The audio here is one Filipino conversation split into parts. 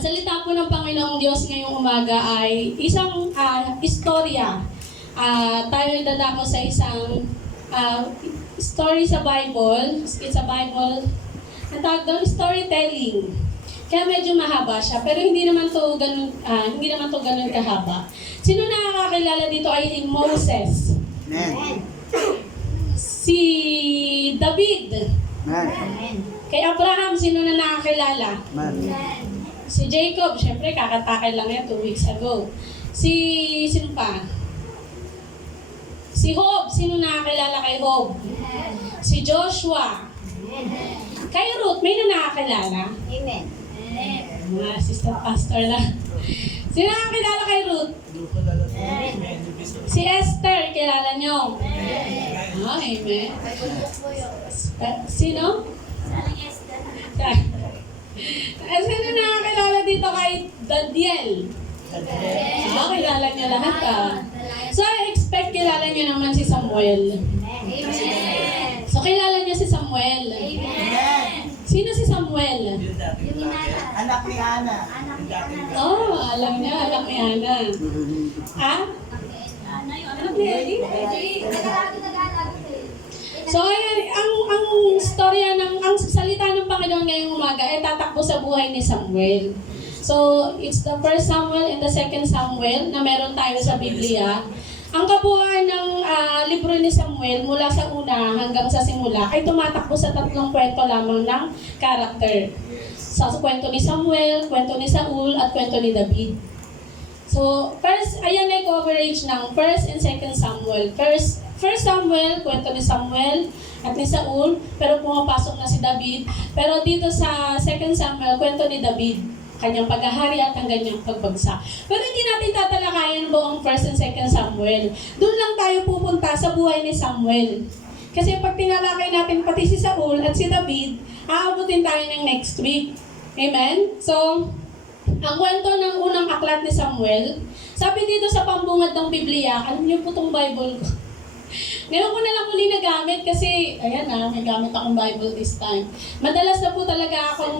Ang salita po ng Panginoong Diyos ngayong umaga ay isang istorya. Tayo dadako sa isang story sa Bible. It's a Bible. Ang tawag doon, storytelling. Kaya medyo mahaba siya, pero hindi naman to ganun kahaba. Sino nakakakilala dito ay Moses? Amen. Si David. Amen. Kay Abraham, sino na nakakilala? Amen. Si Jacob, syempre kakatakay lang yan 2 weeks ago. Sino pa? Si Job, sino nakakilala kay Job? Si Joshua. Kay Ruth, may nakakilala? Amen. Mga sister pastor lang. Sino nakakilala kay Ruth? Si Esther, kilala nyo? Amen. Sino? Sino nakakilala dito kay Daniel? Kilala niyo lahat So I expect kilala niyo naman si Samuel. So kilala niyo si Samuel. Sino si Samuel? Anak ni Ana. Oh, alam niya, anak ni Hana. Ha? Anak ni Eli? So ayan, ang storya ang salita ng Panginoon ngayong umaga ay tatakbo sa buhay ni Samuel. So it's the first Samuel and the second Samuel na meron tayo sa Biblia. Ang kabuuan ng libro ni Samuel mula sa una hanggang sa simula ay tumatakbo sa 3 kwento lamang ng character. Sa kwento ni Samuel, kwento ni Saul, at kwento ni David. So, first, ayan ay coverage ng first and second Samuel. First Samuel, kwento ni Samuel at ni Saul, pero pumapasok na si David. Pero dito sa second Samuel, kwento ni David, kanyang paghahari at ang kanyang pagbagsak. Pero hindi natin tatalakayan buong first and second Samuel. Doon lang tayo pupunta sa buhay ni Samuel. Kasi pag tinalakay natin pati si Saul at si David, aabutin tayo ng next week. Amen? So, ang kwento ng unang aklat ni Samuel, sabi dito sa pambungad ng Biblia, alam niyo po itong Bible ko. Ngayon ko na lang uli nagamit kasi, ayan may gamit akong Bible this time. Madalas na po talaga akong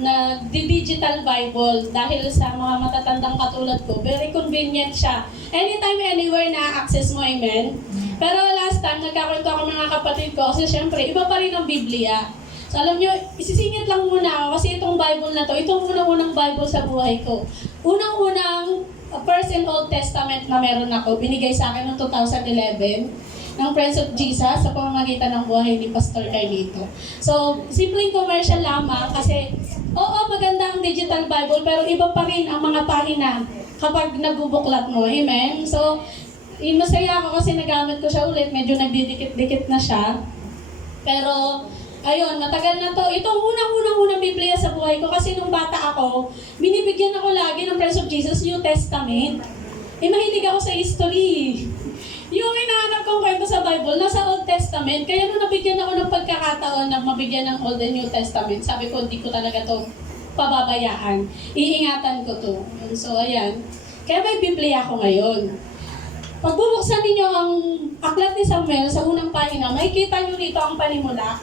nag-digital Bible dahil sa mga matatandang katulad ko. Very convenient siya. Anytime, anywhere na-access mo, amen? Pero last time, nagkakwento ako ng mga kapatid ko kasi syempre, iba pa rin ang Biblia. So alam nyo, isisingit lang muna ako kasi itong Bible na to, itong unang-unang Bible sa buhay ko. Unang-unang First and Old Testament na meron ako, binigay sa akin noong 2011 ng Friends of Jesus sa pamamagitan ng buhay ni Pastor Carlito. So, simpleng commercial lamang kasi, oo, maganda ang digital Bible, pero iba pa rin ang mga pahina kapag nagbubuklat mo. Amen? So, masaya ako kasi nagamit ko siya ulit, medyo nagdidikit-dikit na siya. Pero, ayun, matagal na to. Itong unang Biblia sa buhay ko kasi nung bata ako, binibigyan ako lagi ng Friends of Jesus New Testament. Mahilig ako sa history. Yung hinahanap kong kwento sa Bible, nasa Old Testament. Kaya nung nabigyan ako ng pagkakataon na mabigyan ng Old and New Testament, sabi ko, hindi ko talaga to pababayaan. Iingatan ko to. So, ayan. Kaya may Biblia ako ngayon. Pag bubuksan ninyo ang aklat ni Samuel sa unang pahina, makikita nyo rito ang panimula.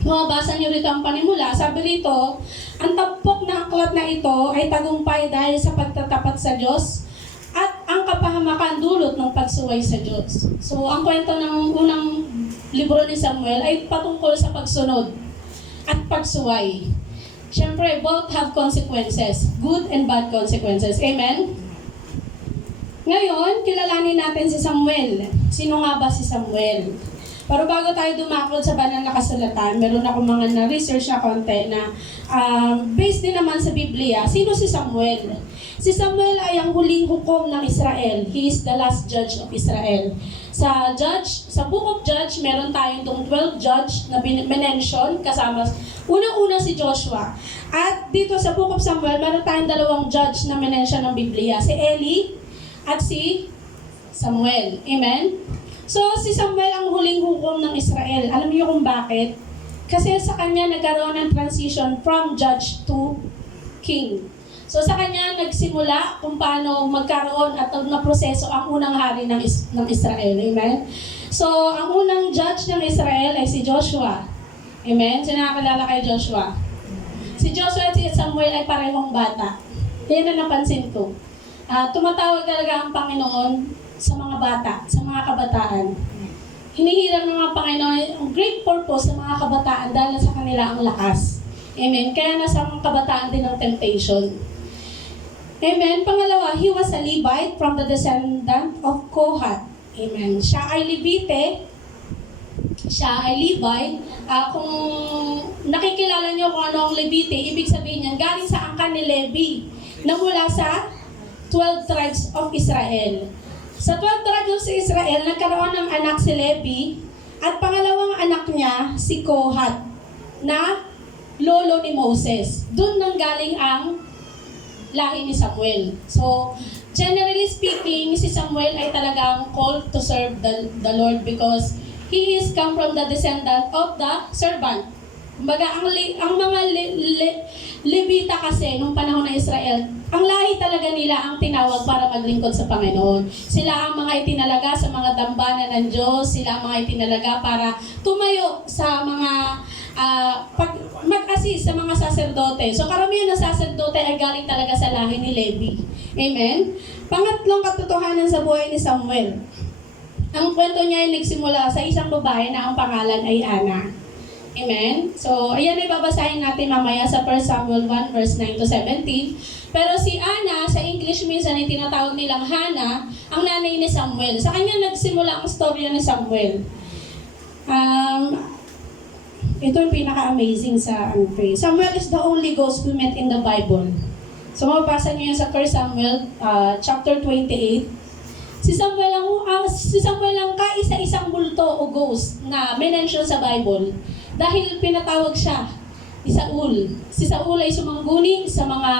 Mabasa niyo rito ang panimula. Sabi rito, ang tampok na aklat na ito ay tagumpay dahil sa pagtatapat sa Diyos at ang kapahamakan dulot ng pagsuway sa Diyos. So, ang kwento ng unang libro ni Samuel ay patungkol sa pagsunod at pagsuway. Siyempre, both have consequences, good and bad consequences. Amen? Ngayon, kilalanin natin si Samuel. Sino nga ba si Samuel? Pero bago tayo dumakot sa banal na kasulatan, meron ako mga na-research na konti na based din naman sa Biblia. Sino si Samuel? Si Samuel ay ang huling hukom ng Israel. He is the last judge of Israel. Sa Book of Judge, meron tayong 12 judge na mention kasama. Unang-una si Joshua. At dito sa Book of Samuel, meron tayong 2 judge na mention ng Biblia. Si Eli at si Samuel. Amen? So, si Samuel ang huling hukom ng Israel. Alam niyo kung bakit? Kasi sa kanya nagkaroon ng transition from judge to king. So, sa kanya nagsimula kung paano magkaroon at na-proseso ang unang hari ng Israel. Amen? So, ang unang judge ng Israel ay si Joshua. Amen? Sino nakakilala kay Joshua? Si Joshua at si Samuel ay parehong bata. Yan ang napansin ko. Tumatawag talaga ang Panginoon sa mga bata, sa mga kabataan. Hinihiram ng mga Panginoon ang great purpose sa mga kabataan dahil sa kanila ang lakas. Amen. Kaya nasa mga kabataan din ang temptation. Amen. Pangalawa, he was a Levite from the descendant of Kohath. Amen. Siya ay Levite. Siya ay Levite. Kung nakikilala niyo kung ano ang Levite, ibig sabihin niyan, galing sa angkan ni Levi na mula sa 12 tribes of Israel. Sa 12 tribes of Israel, nagkaroon ng anak si Levi at pangalawang anak niya si Kohath na lolo ni Moses. Doon nanggaling ang lahi ni Samuel. So, generally speaking, si Samuel ay talagang called to serve the Lord because he is come from the descendant of the servant. Kumbaga, ang mga Levita kasi nung panahon ng Israel, ang lahi talaga nila ang tinawag para maglingkod sa Panginoon. Sila ang mga itinalaga sa mga dambana ng Diyos, sila ang mga itinalaga para tumayo sa mga mag-assist sa mga saserdote. So karamihan ng saserdote ay galing talaga sa lahi ni Levi. Amen? Pangatlong katotohanan sa buhay ni Samuel. Ang kwento niya ay nagsimula sa isang babae na ang pangalan ay Ana. Amen? So, ayan ay babasahin natin mamaya sa 1 Samuel 1 verse 9 to 17. Pero si Ana, sa English minsan ay tinatawag nilang Hannah, ang nanay ni Samuel. Sa kanya nagsimula ang storya ni Samuel. Ito yung pinaka-amazing sa Samuel is the only ghost we met in the Bible. So, mababasa niyo yan sa 1 Samuel chapter 28. Si Samuel ang kaisa-isang multo o ghost na mention sa Bible dahil pinatawag siya ni Saul. Si Saul ay sumangguni sa mga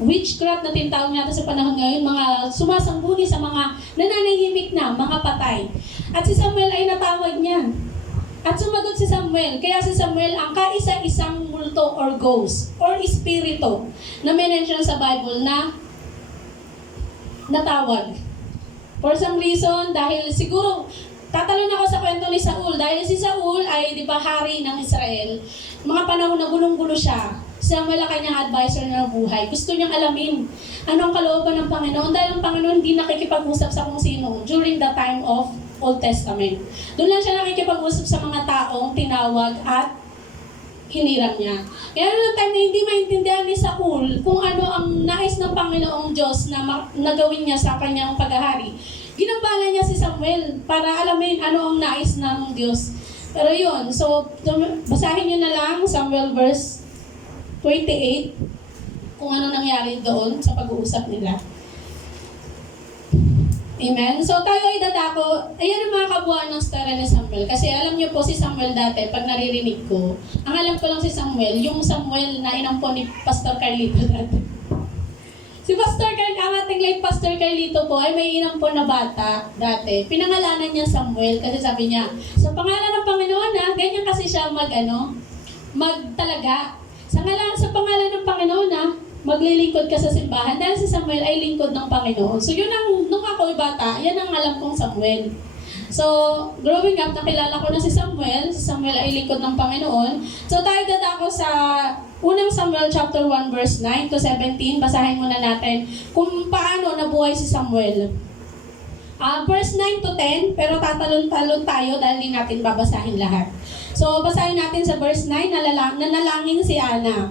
witchcraft na tinatawag natin sa panahon ngayon, mga sumasangguni sa mga nananahimik na, mga patay. At si Samuel ay natawag niya. At sumagot si Samuel. Kaya si Samuel ang kaisa-isang multo or ghost or espiritu na mention sa Bible na natawag. For some reason, dahil siguro, tatalon ako sa kwento ni Saul. Dahil si Saul ay, di ba, hari ng Israel. Mga panahon na gulong-gulo siya. Samuel ang kanyang advisor ng buhay. Gusto niyang alamin ano ang kalooban ng Panginoon. Dahil ang Panginoon hindi nakikipag-usap sa kung sino during the time of Old Testament. Doon lang siya nakikipag-usap sa mga taong tinawag at hiniram niya. Kaya noong time na hindi maintindihan ni Saul kung ano ang nais ng Panginoong Diyos na nagawin niya sa kanyang paghahari, ginambala niya si Samuel para alamin ano ang nais ng Diyos. Pero yun, so basahin niyo na lang Samuel verse 28 kung ano nangyari doon sa pag-uusap nila. Amen? So tayo ay dadako, ayan ang mga kabuuan ng story ni Samuel. Kasi alam niyo po si Samuel dati, pag naririnig ko, ang alam ko lang si Samuel, yung Samuel na inampon ni Pastor Carlito dati. Si Pastor Carlito, ang ating late Pastor Carlito po ay may inampon na bata dati. Pinangalanan niya Samuel kasi sabi niya, sa pangalan ng Panginoon ganyan kasi siya magtalaga. Sa pangalan ng Panginoon maglilingkod ka sa simbahan dahil si Samuel ay lingkod ng Panginoon. So yun nung ako bata, yan ang alam kong Samuel. So, growing up, nakilala ko na si Samuel. Si Samuel ay lingkod ng Panginoon. So tayo dadako sa unang Samuel chapter 1 verse 9 to 17. Basahin muna natin kung paano nabuhay si Samuel. Verse 9 to 10, pero tatalon-talon tayo dahil di natin babasahin lahat. So, basahin natin sa verse 9, nanalangin si Ana.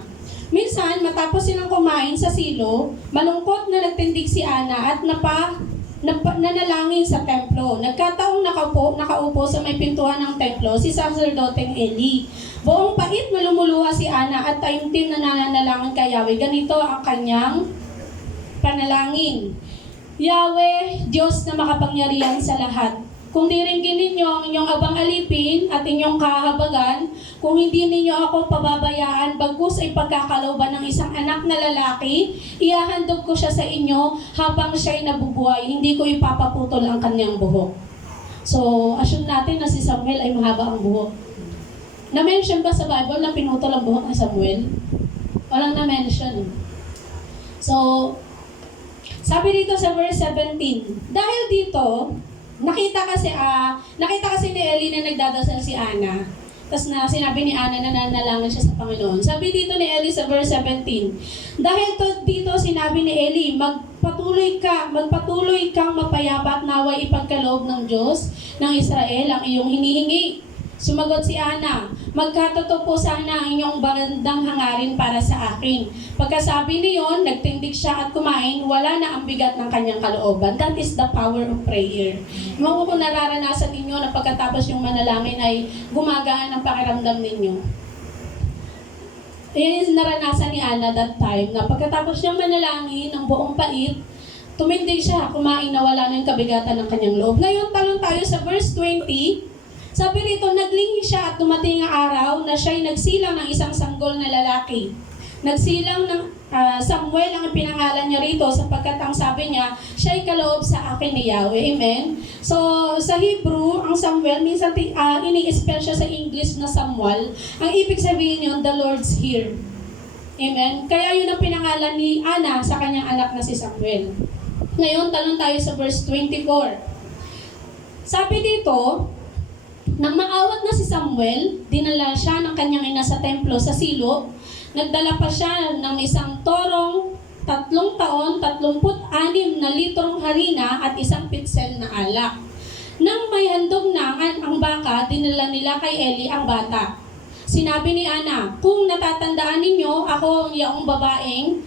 Minsan, matapos silang kumain sa silo, malungkot na nagtindig si Ana at nanalangin sa templo. Nagkataong nakaupo sa may pintuan ng templo si sacerdoteng Eli. Buong pait na lumuluha si Ana at taimtim na nananalangin kay Yahweh. Ganito ang kanyang panalangin. Yahweh, Diyos na makapangyarihan sa lahat. Kung diringgin ninyo ang inyong abang alipin at inyong kahabagan, kung hindi ninyo ako pababayaan, bagkus ay pagkakalooban ng isang anak na lalaki, ihahandog ko siya sa inyo habang siya'y nabubuhay. Hindi ko ipapaputol ang kanyang buhok. So, assume natin na si Samuel ay mahaba ang buhok. Na-mention ba sa Bible na pinutol ang buhok ni Samuel? Walang na-mention. So, sabi dito sa verse 17, dahil dito, nakita kasi ni Eli na nagdadasal si Ana. tas na sinabi ni Ana na nanalangin siya sa Panginoon. Sabi dito ni Eli sa verse 17, dahil dito sinabi ni Eli, magpatuloy kang mapayapa at naway ipagkaloob ng Diyos ng Israel ang iyong hinihingi. Sumagot si Ana, magkatotoo po sana ang inyong magandang hangarin para sa akin. Pagkasabi niyon, nagtindig siya at kumain, wala na ang bigat ng kanyang kalooban. That is the power of prayer. Mga kung nararanasan ninyo na pagkatapos yung manalangin ay gumagaan ang pakiramdam ninyo. Yan yung naranasan ni Ana that time, na pagkatapos niyang manalangin ng buong pait, tumindig siya, kumain na wala na yung kabigatan ng kanyang loob. Ngayon, talon tayo sa verse 20, sabi rito, naglingi siya at dumating ang araw na siya'y nagsilang ng isang sanggol na lalaki. Nagsilang ng Samuel ang pinangalan niya rito sapagkat ang sabi niya, siya'y kaloob sa akin ni Yahweh. Amen? So, sa Hebrew, ang Samuel, minsan ini-spell siya sa English na Samuel. Ang ibig sabihin yun, the Lord's here. Amen? Kaya yun ang pinangalan ni Ana sa kanyang anak na si Samuel. Ngayon, tanong tayo sa verse 24. Sabi dito, nang maawat na si Samuel, dinala siya ng kanyang ina sa templo sa Silo. Nagdala pa siya ng isang torong 3 taon, 36 na litrong harina at isang pitsel na alak. Nang may handog na ang baka, dinala nila kay Eli ang bata. Sinabi ni Ana, kung natatandaan ninyo, ako ang iyong babaeng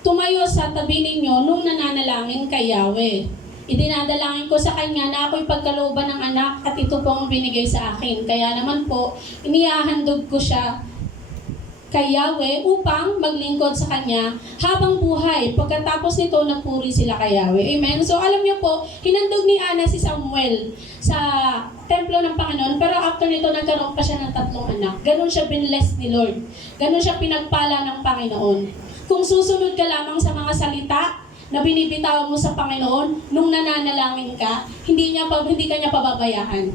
tumayo sa tabi ninyo nung nananalangin kay Yahweh. Idinadalangin ko sa kanya na ako'y pagkalooban ng anak at ito po ang binigay sa akin. Kaya naman po, inihahandog ko siya kay Yahweh upang maglingkod sa kanya habang buhay. Pagkatapos nito, nagpuri sila kay Yahweh. Amen? So alam niyo po, hinandog ni Ana si Samuel sa templo ng Panginoon, pero after nito, nagkaroon pa siya ng 3 anak. Ganon siya binless ni Lord. Ganon siya pinagpala ng Panginoon. Kung susunod ka lamang sa mga salita na binibitawan mo sa Panginoon nung nananalangin ka, hindi ka niya pababayaan.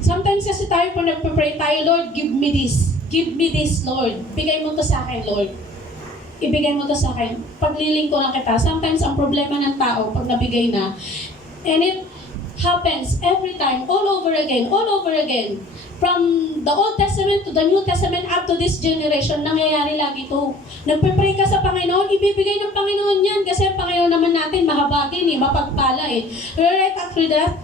Sometimes kasi tayo pag nagpe-pray tayo, Lord, give me this. Give me this, Lord. Bigay mo to sa akin, Lord. Ibigay mo to sa akin. Paglilingkuran kita. Sometimes ang problema ng tao pag nabigay na, and it happens every time, all over again. From the Old Testament to the New Testament up to this generation, nangyayari lagi ito. Nagpe-pray ka sa Panginoon, ibibigay ng Panginoon yan kasi ang Panginoon naman natin mahabagin mapagpala Pero right after that,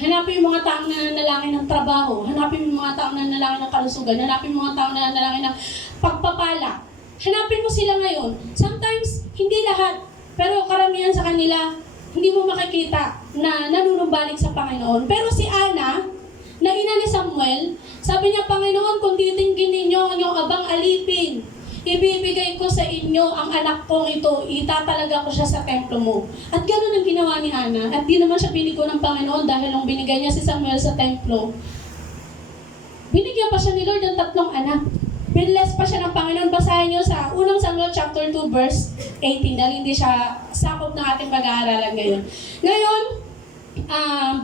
hanapin yung mga taong nananalangin ng trabaho, hanapin yung mga taong nananalangin ng kalusugan, hanapin yung mga taong nananalangin ng pagpapala. Hanapin mo sila ngayon. Sometimes, hindi lahat, pero karamihan sa kanila, hindi mo makikita na nanunumbalik sa Panginoon. Pero si Ana, na ina ni Samuel, sabi niya, Panginoon, kung titinggin ninyo ang iyong abang alipin, ibibigay ko sa inyo ang anak kong ito, itatalaga ko siya sa templo mo. At ganoon ang ginawa ni Ana. At di naman siya binigo ng Panginoon dahil nung binigay niya si Samuel sa templo, binigyan pa siya ni Lord ng 3 anak. Binless pa siya ng Panginoon. Basahin niyo sa unang Samuel chapter 2 verse 18 dahil hindi siya sakop ng ating pag-aaralan ngayon. Ngayon,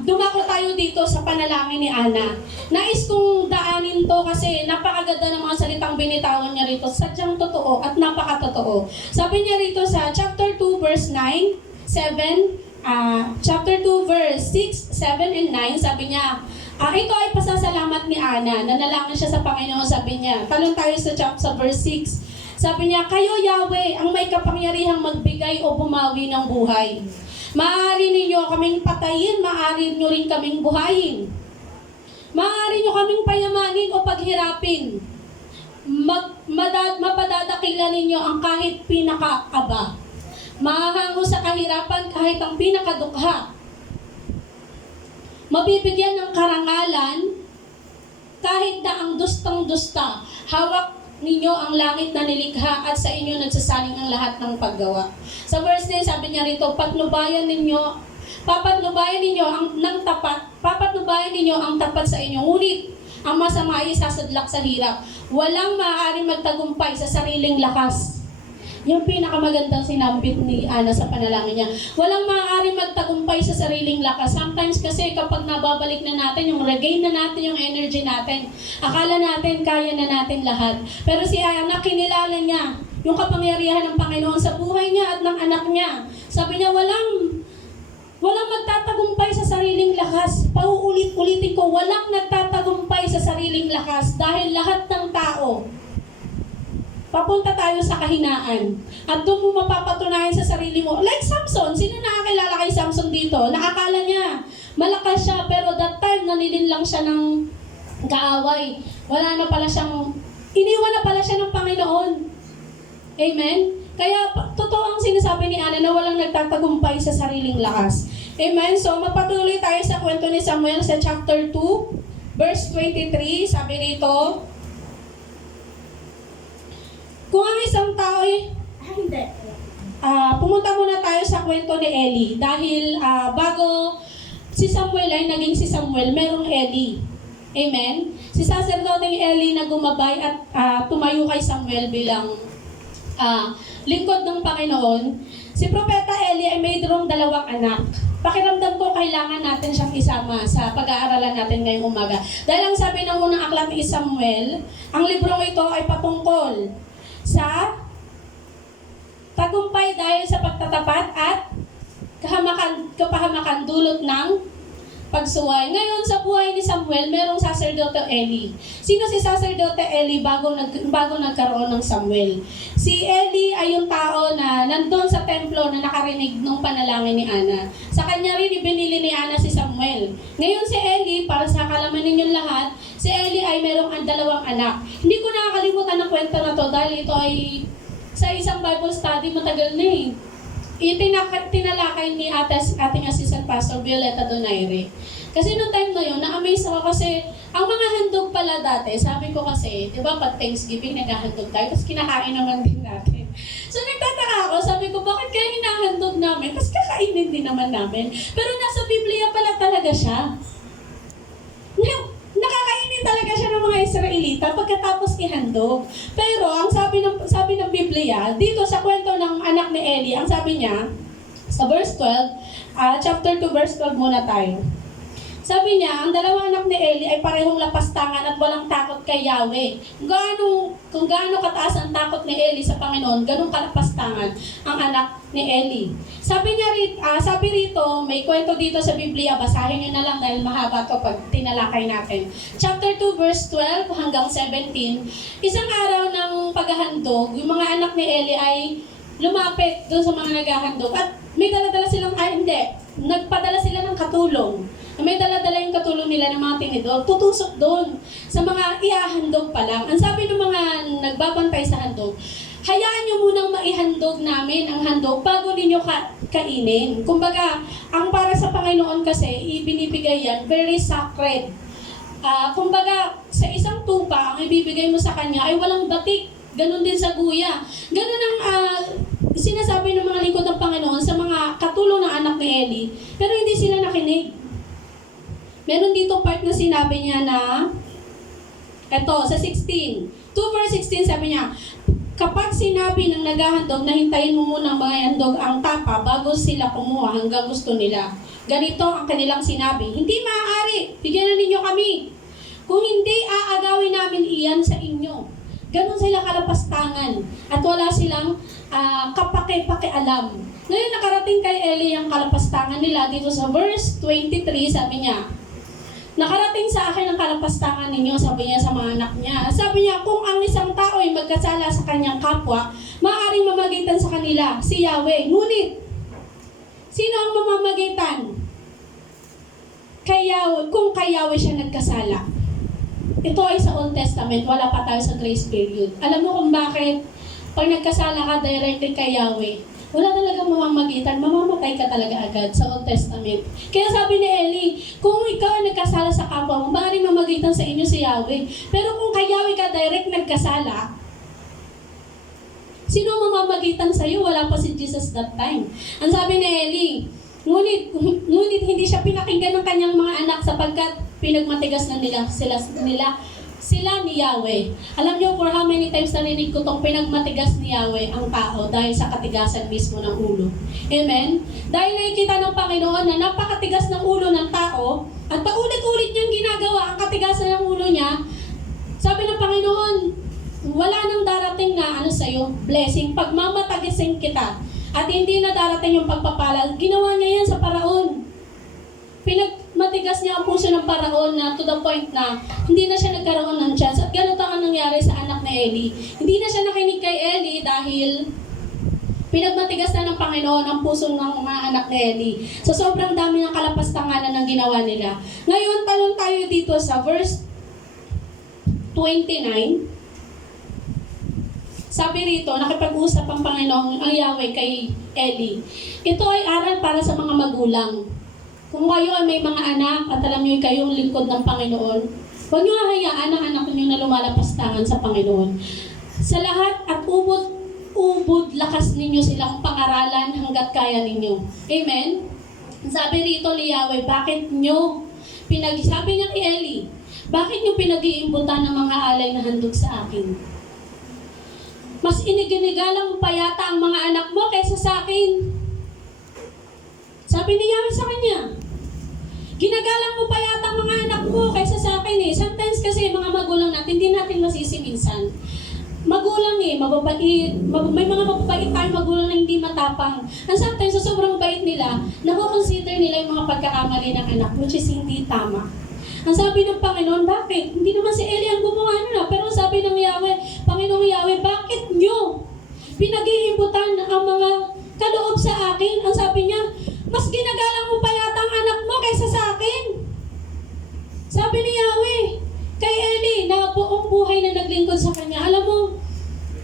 dumako tayo dito sa panalangin ni Ana. Nais kong daanin to kasi napakaganda ng mga salitang binitawan niya rito. Sadyang totoo at napakatotoo. Sabi niya rito sa chapter 2 verse 9, 7, chapter 2 verse 6, 7, and 9, sabi niya, ito ay pasasalamat ni Ana. Nanalangin siya sa Panginoon, sabi niya. Talon tayo sa verse 6. Sabi niya, kayo Yahweh, ang may kapangyarihang magbigay o bumawi ng buhay. Maaari ninyo kaming patayin, maaari nyo rin kaming buhayin. Maaari nyo kaming payamanin o paghirapin. Mapadadakilan ninyo ang kahit pinakaaba. Mahahango sa kahirapan kahit ang pinakadukha. Mabibigyan ng karangalan kahit na ang dustang-dusta. Hawak ninyo ang langit na nilikha at sa inyo nagsasaling ang lahat ng paggawa. Sa verse 9, sabi niya rito, papatnubayan ninyo ang tapat sa inyo, ngunit ang masama ay sasadlak sa hirap. Walang maaaring magtagumpay sa sariling lakas. Yung pinakamagandang sinambit ni Ana sa panalangin niya. Walang maaaring magtagumpay sa sariling lakas. Sometimes kasi kapag nababalik na natin, yung regain na natin yung energy natin, akala natin kaya na natin lahat. Pero si Ana, kinilala niya yung kapangyarihan ng Panginoon sa buhay niya at ng anak niya. Sabi niya, walang Walang magtatagumpay sa sariling lakas. Pauulit-ulitin ko, walang nagtatagumpay sa sariling lakas dahil lahat ng tao, papunta tayo sa kahinaan. At doon mo mapapatunayan sa sarili mo. Like Samson, sino nakakilala kay Samson dito? Nakakala niya, malakas siya, pero that time, nanilin lang siya ng kaaway. Wala na pala siyang, iniwan na pala siya ng Panginoon. Amen? Kaya totoo ang sinasabi ni Ana na walang nagtatagumpay sa sariling lakas. Amen? So magpatuloy tayo sa kwento ni Samuel sa chapter 2, verse 23. Sabi rito, kung ang isang tao pumunta muna tayo sa kwento ni Eli. Dahil bago si Samuel ay naging si Samuel, merong Eli. Amen? Si saserdoteng Eli na gumabay at tumayo kay Samuel bilang lingkod ng Panginoon. Si Propeta Eli ay mayroong 2 anak. Pakiramdam ko kailangan natin siyang isama sa pag-aaralan natin ngayong umaga. Dahil ang sabi ng unang aklat ni Samuel, ang librong ito ay patungkol sa tagumpay dahil sa pagtatapat at kapahamakan dulot ng pagsuway. Ngayon sa buhay ni Samuel, merong saserdote Eli. Sino si saserdote Eli bago nagkaroon ng Samuel? Si Eli ay yung tao na nandun sa templo na nakarinig ng panalangin ni Ana. Sa kanya rin ibinili ni Ana si Samuel. Ngayon si Eli, para sa kalaman ninyong lahat, si Eli ay merong 2 anak. Hindi ko nakakalimutan ang kwento na to dahil ito ay sa isang Bible study matagal na eh. Tinalakay ni ating assistant pastor Violeta Donaire. Kasi noong time na yun, na-amaze ako kasi ang mga handog pala dati, sabi ko kasi, di ba pag Thanksgiving naghahandog tayo, tapos kinakain naman din natin. So nagtataka ako, sabi ko, bakit kaya hinahandog namin? Tapos kakainin din naman namin. Pero nasa Biblia pala talaga siya. Nakakainin talaga siya ng mga Israelita pagkatapos ihandog. Pero ang sabi ng Biblia, dito sa kwento ng anak ni Eli, ang sabi niya, sa verse 12, chapter 2 verse 12 muna tayo. Sabi niya, ang 2 anak ni Eli ay parehong lapastangan at walang takot kay Yahweh. Kung gaano kataas ang takot ni Eli sa Panginoon, ganun kalapastangan ang anak ni Eli. Sabi rito, may kwento dito sa Biblia, basahin niyo na lang dahil mahaba to pag tinalakay natin. Chapter 2 verse 12 hanggang 17, isang araw ng paghahandog, yung mga anak ni Eli ay lumapit doon sa mga naghahandog at may dala-dala silang, nagpadala sila ng katulong. May dala-dala yung katulong nila ng mga tinidor, tutusok doon sa mga iahandog pa lang. Ang sabi ng mga nagbabantay sa handog, hayaan nyo munang maihandog namin ang handog bago ninyo kainin. Kumbaga, ang para sa Panginoon kasi, ibinibigay yan, very sacred. Kumbaga, sa isang tupa, ang ibibigay mo sa Kanya ay walang batik. Ganon din sa guya. Ganon ang sinasabi ng mga lingkod ng Panginoon sa mga katulong ng anak ni Eli, pero hindi sila nakinig. Meron dito part na sinabi niya na, eto, sa 16. 2 verse 16 sabi niya, kapag sinabi ng naghahandog na hintayin mo muna mga handog ang tapa bago sila kumuha hanggang gusto nila. Ganito ang kanilang sinabi, hindi maaari, bigyan na ninyo kami. Kung hindi, aagawin namin iyan sa inyo. Ganon sila kalapastangan at wala silang kapake-pakialam. Ngayon nakarating kay Eli ang kalapastangan nila dito sa verse 23, sabi niya, nakarating sa akin ang kalapastangan ninyo, sabi niya sa mga anak niya. Sabi niya, kung ang isang tao ay magkasala sa kanyang kapwa, maaaring mamagitan sa kanila, si Yahweh. Ngunit, sino ang mamamagitan? Kung kay Yahweh siya nagkasala. Ito ay sa Old Testament, wala pa tayo sa grace period. Alam mo kung bakit? Pag nagkasala ka directly kay Yahweh, wala talagang mamamagitan, mamamatay ka talaga agad sa Old Testament. Kaya sabi ni Eli, kung ikaw ay nagkasala sa kapwa mo, maaaring mamagitan sa inyo si Yahweh. Pero kung kay Yahweh ka direct nagkasala, sino mamamagitan sa iyo? Wala pa si Jesus that time. Ang sabi ni Eli, ngunit hindi siya pinakinggan ng kanyang mga anak sapagkat pinagmatigas na sila ni Yahweh. Alam niyo for how many times narinig ko tong pinagmatigas ni Yahweh ang tao dahil sa katigasan mismo ng ulo. Amen? Dahil nakikita ng Panginoon na napakatigas ng ulo ng tao at paulit-ulit niyang ginagawa ang katigasan ng ulo niya, sabi ng Panginoon, wala nang darating na sa'yo, blessing. Pag mamatagis blessing kita at hindi na darating yung pagpapala. Ginawa niya yan sa paraon. Matigas niya ang puso ng paraon na to the point na hindi na siya nagkaroon ng chance. At ganito ang nangyari sa anak ni Eli. Hindi na siya nakinig kay Eli dahil pinagmatigas na ng Panginoon ang puso ng mga anak ni Eli. So sobrang dami ng kalapastanganan ng ginawa nila. Ngayon, tanong tayo dito sa verse 29. Sabi rito, nakipag-usap ang Panginoon, ang Yahweh kay Eli. Ito ay aral para sa mga magulang. Kung kayo ay may mga anak at alam nyo kayong lingkod ng Panginoon, huwag nyo hahayaan ang anak nyo na lumalapastangan sa Panginoon. Sa lahat at ubod lakas ninyo silang pangaralan hanggat kaya ninyo. Amen? Sabi rito ni Yahweh, bakit nyo sabi niya kay Eli, bakit nyo pinag-iimbutan ng mga alay na handog sa akin? Mas iniginigalang pa yata ang mga anak mo kaysa sa akin. Sabi ni Yahweh sa kanya, ginagalang mo pa yata ang mga anak mo kaysa sa akin eh. Sometimes kasi mga magulang natin, hindi natin masisi minsan. Magulang eh, mababait, may mga mababait tayong magulang na hindi matapang. And sometimes sa sobrang bait nila, nakukonsider nila yung mga pagkakamali ng anak, which is hindi tama. Ang sabi ng Panginoon, bakit? Hindi naman si Eli ang gumawa na, pero sabi ng Yahweh, Panginoong Yahweh, bakit nyo pinag-iimbutan ang mga kaloob sa akin? Ang sabi niya, mas ginagalang mo pa yata ang anak mo kaysa sa akin. Sabi ni Yahweh, kay Eli, na buong buhay na naglingkod sa kanya. Alam mo,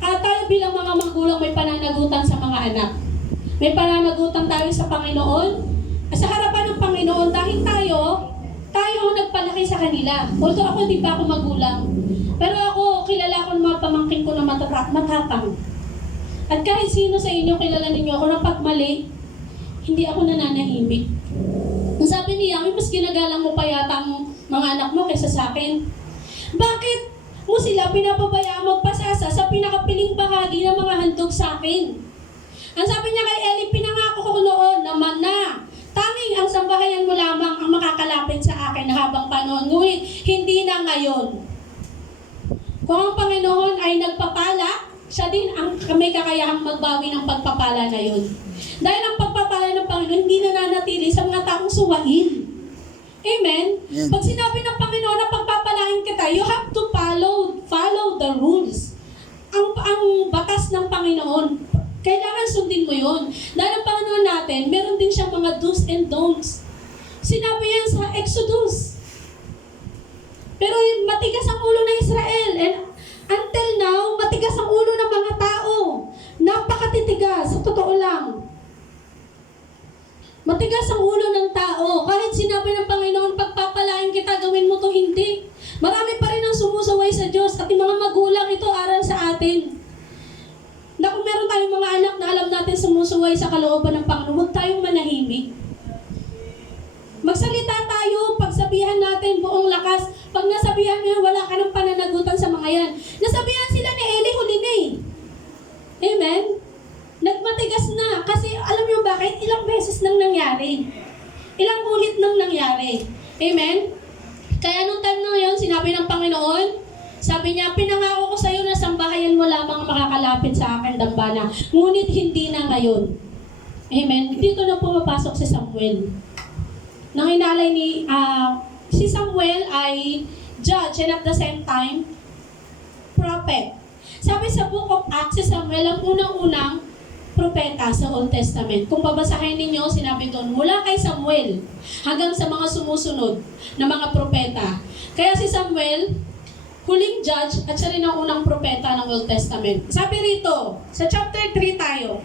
tayo bilang mga magulang may pananagutan sa mga anak. May pananagutan tayo sa Panginoon. Sa harapan ng Panginoon, dahil tayo ang nagpalaki sa kanila. Although ako hindi pa ako magulang. Pero ako, kilala ko ng mga pamangkin ko na matapang. At kahit sino sa inyo, kilala ninyo ako na pagmali, hindi ako nananahimik. Ang sabi ni Yahweh, mas ginagalang mo pa yata ang mga anak mo kaysa sa akin. Bakit mo sila pinapabayaan magpasasa sa pinakapiling bahagi ng mga handog sa akin? Ang sabi niya kay Eli, pinangako ko noon naman na tanging ang sambahayan mo lamang ang makakalapit sa akin na habang panahon. Ngunit hindi na ngayon. Kung ang Panginoon ay nagpapala, siya din ang may kakayahang magbawi ng pagpapala na yun. Dahil ang pagpapala ng Panginoon hindi nananatili sa mga taong suwain. Amen? Yes. Pag sinabi ng Panginoon na pagpapalain kita, you have to follow the rules. Ang batas ng Panginoon, kailangan sundin mo yun. Dahil ang Panginoon natin, meron din siyang mga do's and don'ts. Sinabi yan sa Exodus. Pero matigas ang ulo ng Israel. And until now, matigas ang ulo ng mga tao. Napakatitigas, sa totoo lang. Matigas ang ulo ng tao. Kahit sinabi ng Panginoon, pagpapalain kita, gawin mo to hindi. Marami pa rin ang sumusaway sa Diyos. At yung mga magulang, ito aral sa atin. Na kung meron tayong mga anak na alam natin sumusuway sa kalooban ng Panginoon, huwag tayong manahimik. Magsalita tayo, pagsabihan natin buong lakas. Pag nasabihan niya, wala ka ng pananagutan sa mga yan. Nasabihan sila ni Eli, huli na eh. Amen? Nagmatigas na. Kasi alam niyo bakit? Ilang beses nang nangyari. Ilang ulit nang nangyari. Amen? Kaya nung time na ngayon, sinabi ng Panginoon, sabi niya, pinangako ko sa iyo na sambahayan mo lamang ang makakalapit sa akin dambana. Ngunit hindi na ngayon. Amen? Dito na pumapasok si Samuel. Nang inalay si Samuel ay judge and at the same time, prophet. Sabi sa Book of Acts, si Samuel ang unang-unang propeta sa Old Testament. Kung babasahin ninyo, sinabi doon, mula kay Samuel hanggang sa mga sumusunod na mga propeta. Kaya si Samuel, huling judge at siya rin ang unang propeta ng Old Testament. Sabi rito, sa chapter 3 tayo,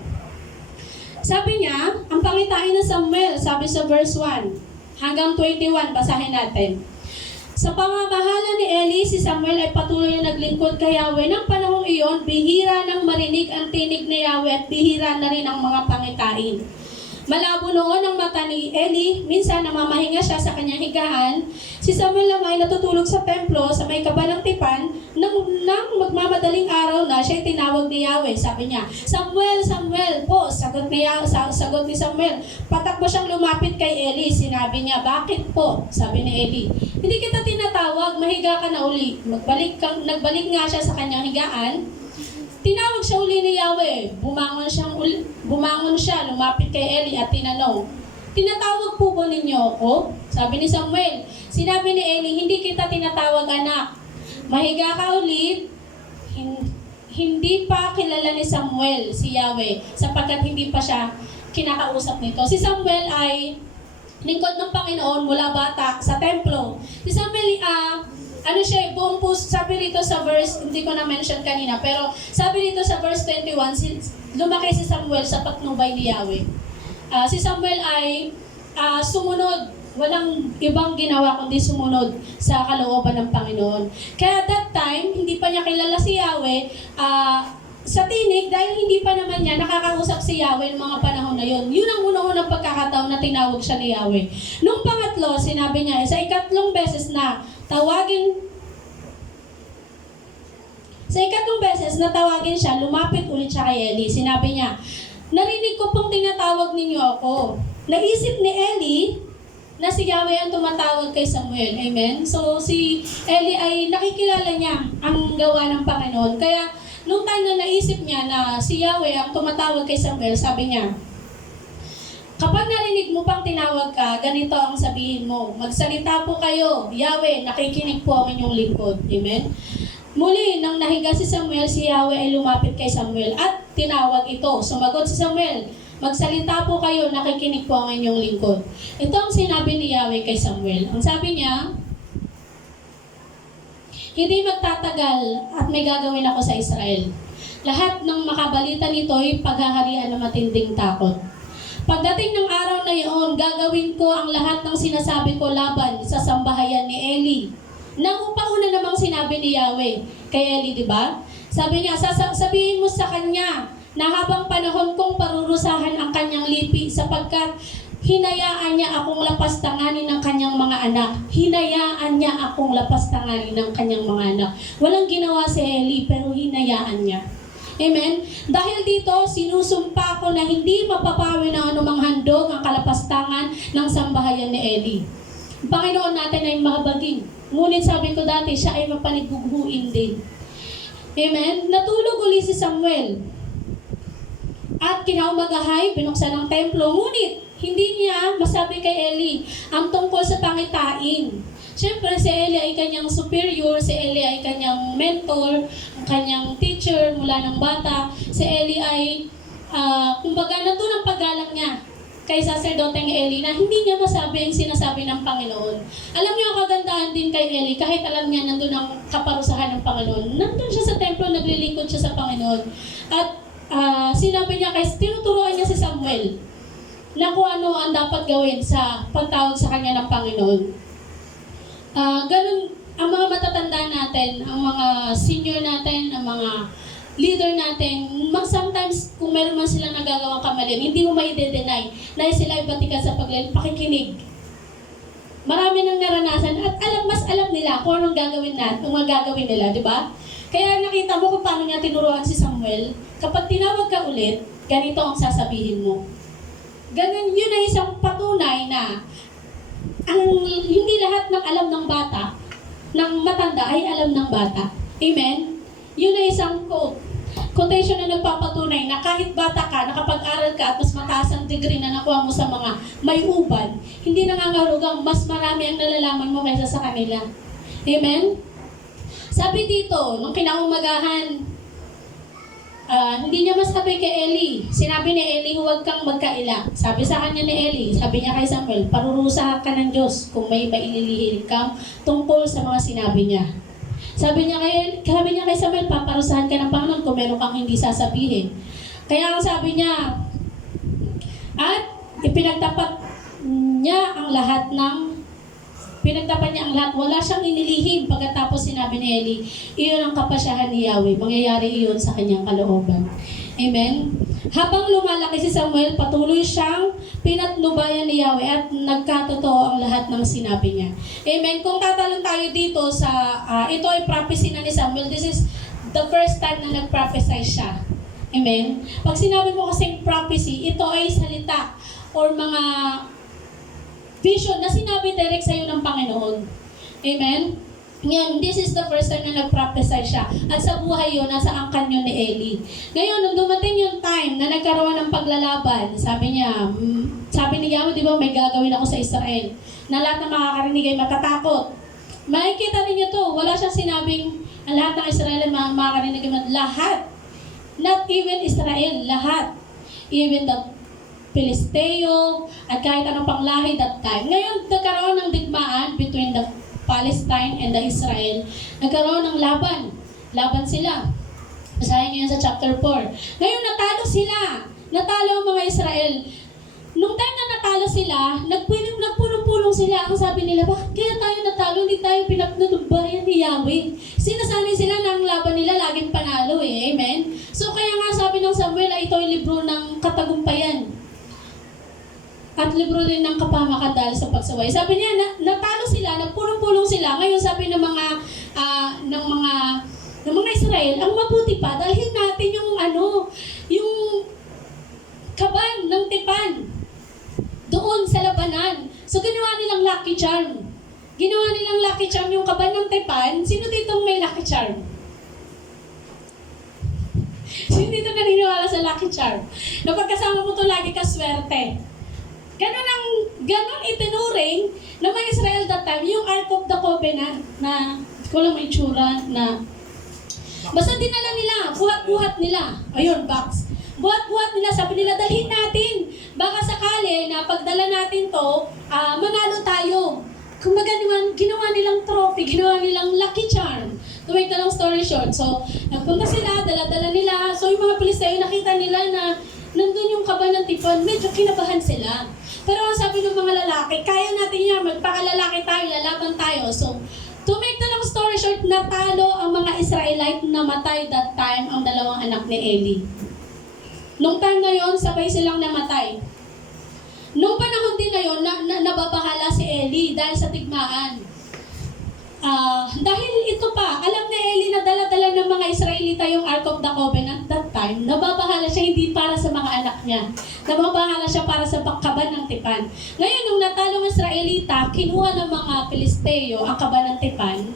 sabi niya, ang pangitain ng Samuel, sabi sa verse 1 hanggang 21, basahin natin. Sa pamamahala ni Eli, si Samuel ay patuloy na naglingkod kay Yahweh. Nang panahong iyon, bihira nang marinig ang tinig ni Yahweh at bihira na rin ang mga pangitain. Malabo noon ang mata ni Eli, minsan namamahinga siya sa kanyang higaan. Si Samuel naman ay natutulog sa templo sa may kaba ng tipan. Nang magmamadaling araw na, siya ay tinawag ni Yahweh. Sabi niya, Samuel, Samuel po, sagot ni Samuel. Patakbo siyang lumapit kay Eli. Sinabi niya, bakit po? Sabi ni Eli, hindi kita tinatawag, mahiga ka na uli. Nagbalik nga siya sa kanyang higaan. Tinawag siya uli ni Yahweh. Bumangon siyang uli. bumangon siya, lumapit kay Eli at tinanong, "Tinatawag po ba ninyo ako?" Sabi ni Samuel. Sinabi ni Eli, "Hindi kita tinatawag, anak. Mahiga ka ulit." Hindi pa kilala ni Samuel si Yahweh sapagkat hindi pa siya kinakausap nito. Si Samuel ay lingkod ng Panginoon mula bata sa templo. Si Samuel, buong puso, sabi dito sa verse, hindi ko na-mention kanina, pero sabi dito sa verse 21, lumaki si Samuel sa patnubay ni Yahweh. Si Samuel ay sumunod, walang ibang ginawa kundi sumunod sa kalooban ng Panginoon. Kaya that time, hindi pa niya kilala si Yahweh, sa tinig, dahil hindi pa naman niya nakakausap si Yahweh ng mga panahon na yun. Yun ang unang-unang pagkakataon na tinawag siya ni Yahweh. Nung pangatlo, sinabi niya, sa ikatlong beses na tawagin siya, lumapit ulit siya kay Eli. Sinabi niya, "Narinig ko pong tinatawag ninyo ako." Naisip ni Eli na si Yahweh ang tumatawag kay Samuel. Amen? So, si Eli ay nakikilala niya ang gawa ng Panginoon. Kaya, nung time na naisip niya na si Yahweh ang tumatawag kay Samuel, sabi niya, "Kapag narinig mo pang tinawag ka, ganito ang sabihin mo, magsalita po kayo, Yahweh, nakikinig po ang inyong lingkod." Amen? Muli, nang nahiga si Samuel, si Yahweh ay lumapit kay Samuel at tinawag ito. Sumagot si Samuel, "Magsalita po kayo, nakikinig po ang inyong lingkod." Ito ang sinabi ni Yahweh kay Samuel. Ang sabi niya, "Hindi magtatagal at may gagawin ako sa Israel. Lahat ng makabalita nito ay paghaharian ng matinding takot. Pagdating ng araw na iyon, gagawin ko ang lahat ng sinasabi ko laban sa sambahayan ni Eli." Nang upauna namang sinabi ni Yahweh kay Eli, di ba? Sabi niya, sabihin mo sa kanya na habang panahon kong parurusahan ang kanyang lipi sapagkat hinayaan niya akong lapastanganin ng kanyang mga anak. Hinayaan niya akong lapastanganin ng kanyang mga anak. Walang ginawa si Eli pero hinayaan niya. Amen? Dahil dito, sinusumpa ko na hindi mapapawi ng anumang handog ang kalapastangan ng sambahayan ni Eli. Ang Panginoon natin ay mahabagin. Ngunit sabi ko dati, siya ay mapanigughuin din. Amen? Natulog uli si Samuel. At kinaumagahay, binuksan ang templo. Ngunit, hindi niya masabi kay Eli ang tungkol sa pangitain. Siyempre, si Eli ay kanyang superior, si Eli ay kanyang mentor, kanyang teacher mula ng bata. Si Eli ay, kumbaga, nandun ang paggalang niya kay saserdoteng Eli na hindi niya masabi ang sinasabi ng Panginoon. Alam niyo ang kagandahan din kay Eli, kahit alam niya nandun ang kaparusahan ng Panginoon. Nandun siya sa templo, naglilingkod siya sa Panginoon. At sinabi niya, tinuturuan niya si Samuel na kung ano ang dapat gawin sa pagtawag sa kanya ng Panginoon. Ganun, ang mga matatanda natin, ang mga senior natin, ang mga leader natin, sometimes kung meron man silang nagagawang kamali, hindi mo mai-deny na sila ay batikan sa pakikinig. Marami nang naranasan at mas alam nila kung anong gagawin nila, di ba? Kaya nakita mo kung paano niya tinuruan si Samuel. Kapag tinawag ka ulit, ganito ang sasabihin mo. Ganun, yun ay isang patunay na hindi lahat ng alam ng bata, ng matanda ay alam ng bata. Amen? Yun ay isang quotation na nagpapatunay na kahit bata ka, nakapag-aral ka at mas mataas ang degree na nakuha mo sa mga may ubad, hindi nangangarugang mas marami ang nalalaman mo kaysa sa kanila. Amen? Sabi dito, nung kinaumagahan, hindi niya masabi kay Eli. Sinabi ni Eli, "Huwag kang magkaila." Sabi sa kanya ni Eli, sabi niya kay Samuel, "Parurusahan ka ng Diyos kung may maililihim ka tungkol sa mga sinabi niya." Sabi niya kay Samuel, "Paparusahan ka ng Panginoon kung meron kang hindi sasabihin." Kaya ang sabi niya, at ipinagtapat niya ang lahat, wala siyang inilihim. Pagkatapos sinabi ni Eli, iyon ang kapasyahan ni Yahweh, mangyayari iyon sa kanyang kalooban. Amen? Habang lumalaki si Samuel, patuloy siyang pinatnubayan ni Yahweh at nagkatotoo ang lahat ng sinabi niya. Amen? Kung tatalon tayo dito sa, ito ay prophecy na ni Samuel. This is the first time na nag-prophesy siya. Amen? Pag sinabi mo kasing prophecy, ito ay salita or mga vision na sinabi direct sa iyo ng Panginoon. Amen? Ngayon, this is the first time na nag-prophesy siya. At sa buhay yun, nasa angkan yun ni Eli. Ngayon, nung dumating yung time na nagkaroon ng paglalaban, sabi niya, sabi ni Yahweh, di ba, may gagawin ako sa Israel. Na lahat na makakarinig ay matatakot. Makikita ninyo to, wala siyang sinabing, ang lahat ng Israel ay makakarinig ay lahat. Not even Israel, lahat. Even the Pilisteo, at kahit anong panglahi that time. Ngayon, nagkaroon ng digmaan between the Palestine and the Israel. Nagkaroon ng laban. Laban sila. Basahin niyo yan sa chapter 4. Ngayon, natalo sila. Natalo ang mga Israel. Nung time na natalo sila, nagpulong-pulong sila. Ang sabi nila, bakit kaya tayo natalo? Hindi tayo pinagnunubayan ni Yahweh. Sinasanay sila na ang laban nila laging panalo eh. Amen? So kaya nga sabi ng Samuel, ay ito ay libro ng katagumpayan. At libro rin ng kapamakan dahil sa pagsaway. Sabi niya, natalo sila, nagpulong-pulong sila. Ngayon sabi ng mga Israel, ang mabuti pa, dalhin natin yung kaban ng tipan doon sa labanan. So ginawa nilang lucky charm. Ginawa nilang lucky charm yung kaban ng tipan. Sino ditong may lucky charm? Sino dito naniniwala sa lucky charm? Na pagkasama mo to lagi ka swerte. Ganon itinuring ng mga Israel that time, yung Ark of the Covenant na, ko lang may tsura na, basta dinala nila, buhat-buhat nila, ayun, box. Buhat-buhat nila, sabi nila, dalhin natin. Baka sakali na pagdala natin to, manalo tayo. Kumbaga ginawa nilang trophy, ginawa nilang lucky charm. To make the long story short, so, nagpunta sila, dala-dala nila, so yung mga Pilisteo, nakita nila na, nandun yung kaban ng tipan, medyo kinabahan sila. Pero ang sabi ng mga lalaki, kaya natin yan, magpakalalaki tayo, lalaban tayo. So, to make the long story short, natalo ang mga Israelite na matay that time ang dalawang anak ni Eli. Nung time na yon, sabay silang namatay. Nung panahon din na yon, nababahala si Eli dahil sa tigmaan. Dahil ito pa, alam na Eli na dala-dala ng mga Israelita yung Ark of the Covenant that time, nababahala siya hindi para sa mga anak niya. Nababahala siya para sa kaban ng tipan. Ngayon, nung natalong Israelita, kinuha ng mga Pilisteo ang kaban ng tipan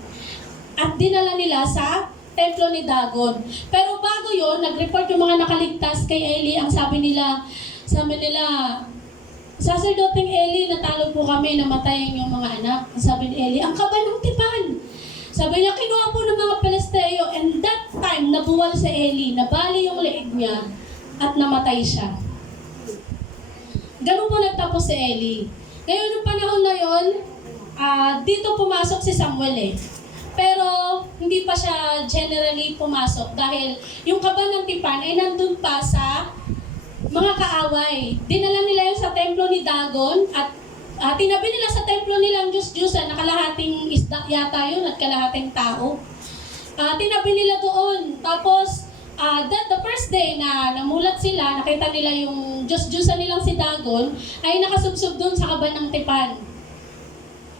at dinala nila sa templo ni Dagon. Pero bago yon, nag-report yung mga nakaligtas kay Eli. Ang sabi nila, Sacerdoteng Eli, natalo po kami, namatayan yung mga anak. Sabi ni Eli, ang kaban ng tipan. Sabi niya, kinuha po ng mga Pilisteo, and that time, nabuwal sa Eli, nabali yung leeg niya, at namatay siya. Ganun po nagtapos si Eli. Ngayon, yung panahon na yon, dito pumasok si Samuel eh. Pero, hindi pa siya generally pumasok dahil yung kaban ng tipan ay nandun pa sa mga kaaway. Dinala nila yun sa templo ni Dagon at tinabi nila sa templo nilang Diyos-Diyosan na kalahating isda yata yun at kalahating tao. Tinabi nila doon. Tapos, the first day na namulat sila, nakita nila yung Diyos-Diyosan nilang si Dagon ay nakasubsob doon sa kaban ng tipan.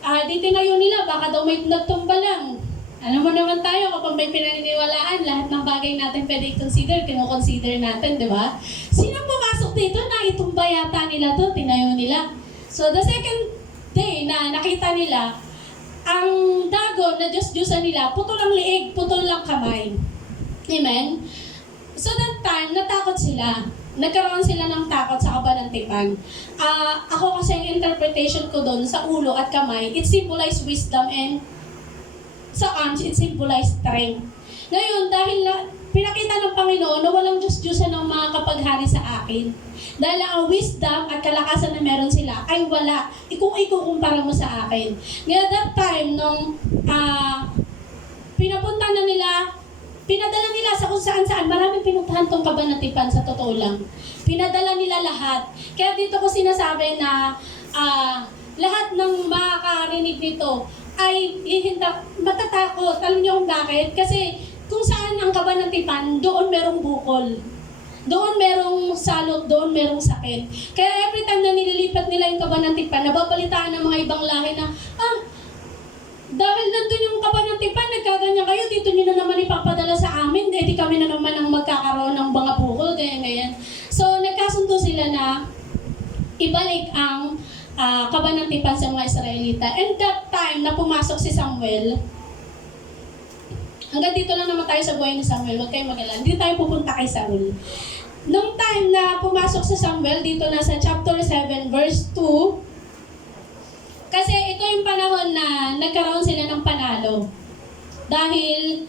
Di tinayo nila, baka daw may nagtumba lang. Alam mo naman tayo, kapag may pinaniniwalaan, lahat ng bagay natin pwede i-consider, kino-consider natin, di ba? Sino pumasok dito na itumba yata nila to, tinayo nila. So the second day na nakita nila, ang Dagon na Diyos-Diyosan nila, putol ang liig, putol ang kamay. Amen? So that time, natakot sila. Nagkaroon sila ng takot sa kaban ng tipan. Ako kasi ang interpretation ko doon sa ulo at kamay, it symbolizes wisdom and sa arms, it symbolizes strength. Ngayon, dahil pinakita ng Panginoon na walang Diyos-Diyosan ng mga kapaghari sa akin. Dahil ang wisdom at kalakasan na meron sila ay wala. Kung ikukumpara mo sa akin. Ngayon, that time, nung pinapunta na nila, pinadala nila sa kung saan-saan. Maraming pinuntahan tong kaban ng tipan sa totoo lang. Pinadala nila lahat. Kaya dito ko sinasabi na lahat ng makakarinig nito ay matatakot. Alam niyo kung bakit? Kasi kung saan ang kaban ng tipan, doon merong bukol. Doon merong salot, doon merong sakit. Kaya every time na nililipat nila yung kaban ng tipan, nababalitaan ng mga ibang lahi na, dahil nandun yung kaban ng tipan, nagkaganyan kayo, dito nyo na naman ipapadala sa amin, di kami na naman ang magkakaroon ng mga bukol, ganyan. So, nagkasundo sila na ibalik ang kaban ng tipan sa mga Israelita. And that time na pumasok si Samuel, Hanggang dito lang naman tayo sa buhay ni Samuel, huwag kayong mag-alala. Hindi tayo pupunta kay Saul. Nung time na pumasok sa Samuel, dito na sa chapter 7, verse 2, kasi ito yung panahon na nagkaroon sila ng panalo. Dahil,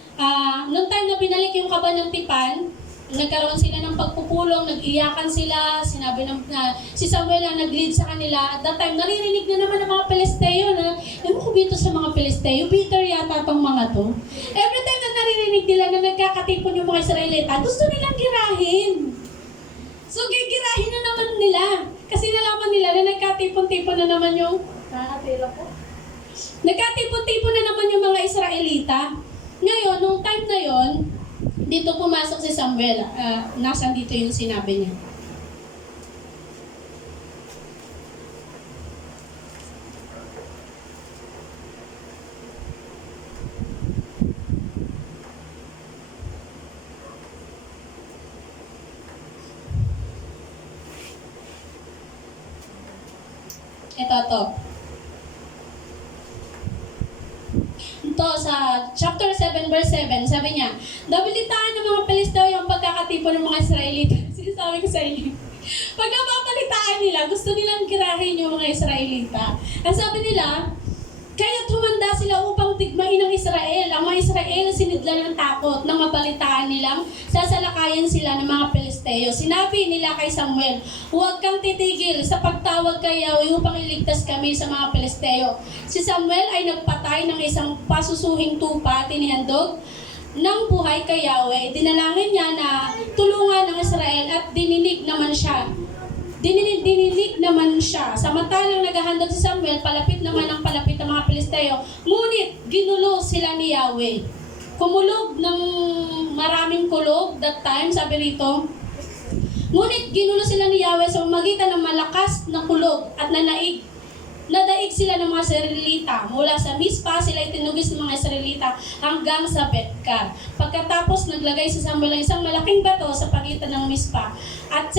nung time na binalik yung kaban ng tipan, nagkaroon sila ng pagpupulong, nag-iyakan sila, sinabi na si Samuel ang nag-lead sa kanila. At that time, naririnig na naman ng mga Pelisteo na, ewan ko dito sa mga Pelisteo, bitter yata tong mga to. Every time na naririnig nila na nagkakatipon yung mga Israelita, gusto nilang girahin. So, gigirahin na naman nila. Kasi nalaman nila na nagkatipon-tipon na naman yung, nagkatipon-tipon na naman yung mga Israelita. Ngayon, nung time na yon, dito pumasok si Samuel, nasan dito yung sinabi niya. Ito. Ito sa chapter 7 verse 7, sabi niya, nabalitaan ng mga Pelisteo yung pagkakatipon ng mga Israelita. Sinasabi ko sa inyo. Pag napapalitaan nila, gusto nilang kirahin yung mga Israelita. Ang sabi nila, kaya tumanda sila upang tigmain ng Israel. Ang mga Israel sinidla ng takot nang mabalitaan nilang sasalakayan sila ng mga Pelisteo. Sinabi nila kay Samuel, huwag kang titigil sa pagtawag kay Yahweh upang iligtas kami sa mga Pelisteo. Si Samuel ay nagpatay ng isang pasusuhing tupa at inihandog ng buhay kay Yahweh. Dinalangin niya na tulungan ng Israel at dininig naman siya. Dininig naman siya. Samantalang naghahandog si Samuel, palapit naman ang palapit ng mga Pelisteo. Ngunit ginulo sila ni Yahweh. Kumulog ng maraming kulog that time, sabi rito. Ngunit ginulo sila ni Yahweh sa magitan ng malakas na kulog at nadaig sila ng mga Israelita. Mula sa Mispa, sila itinugis ng mga Israelita hanggang sa Betkar. Pagkatapos, naglagay si Samuel ng isang malaking bato sa pagitan ng Mispa. At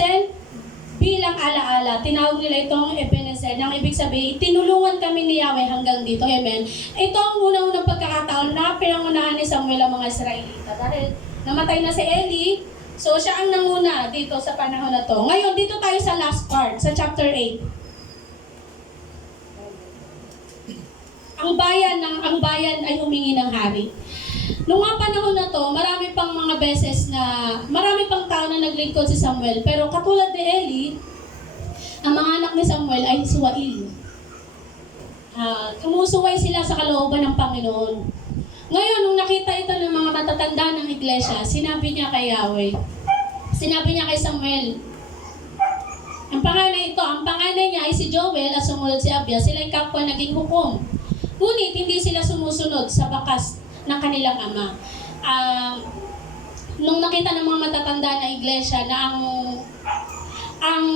bilang alaala, tinawag nila itong Ebenezer. Nang ibig sabihin, tinulungan kami ni Yahweh hanggang dito. Amen. Ito ang unang-unang pagkakataon na pinangunahan ni Samuel ang mga Israelita. Dahil namatay na si Eli, so siya ang nanguna dito sa panahon na to. Ngayon, dito tayo sa last part, sa chapter 8. Ang bayan ay humingi ng hari. Noong mga panahon na to, marami pang tao na naglingkod si Samuel. Pero katulad ni Eli, ang mga anak ni Samuel ay suwail. Tumusuway sila sa kalooban ng Panginoon. Ngayon, nung nakita ito ng mga matatanda ng iglesia, sinabi niya kay Yahweh, sinabi niya kay Samuel, ang panganay niya ay si Joel at sumunod si Abia, sila ay kapwa naging hukom. Ngunit hindi sila sumusunod sa bakas ng kanilang ama. Nung nakita ng mga matatanda na iglesia na ang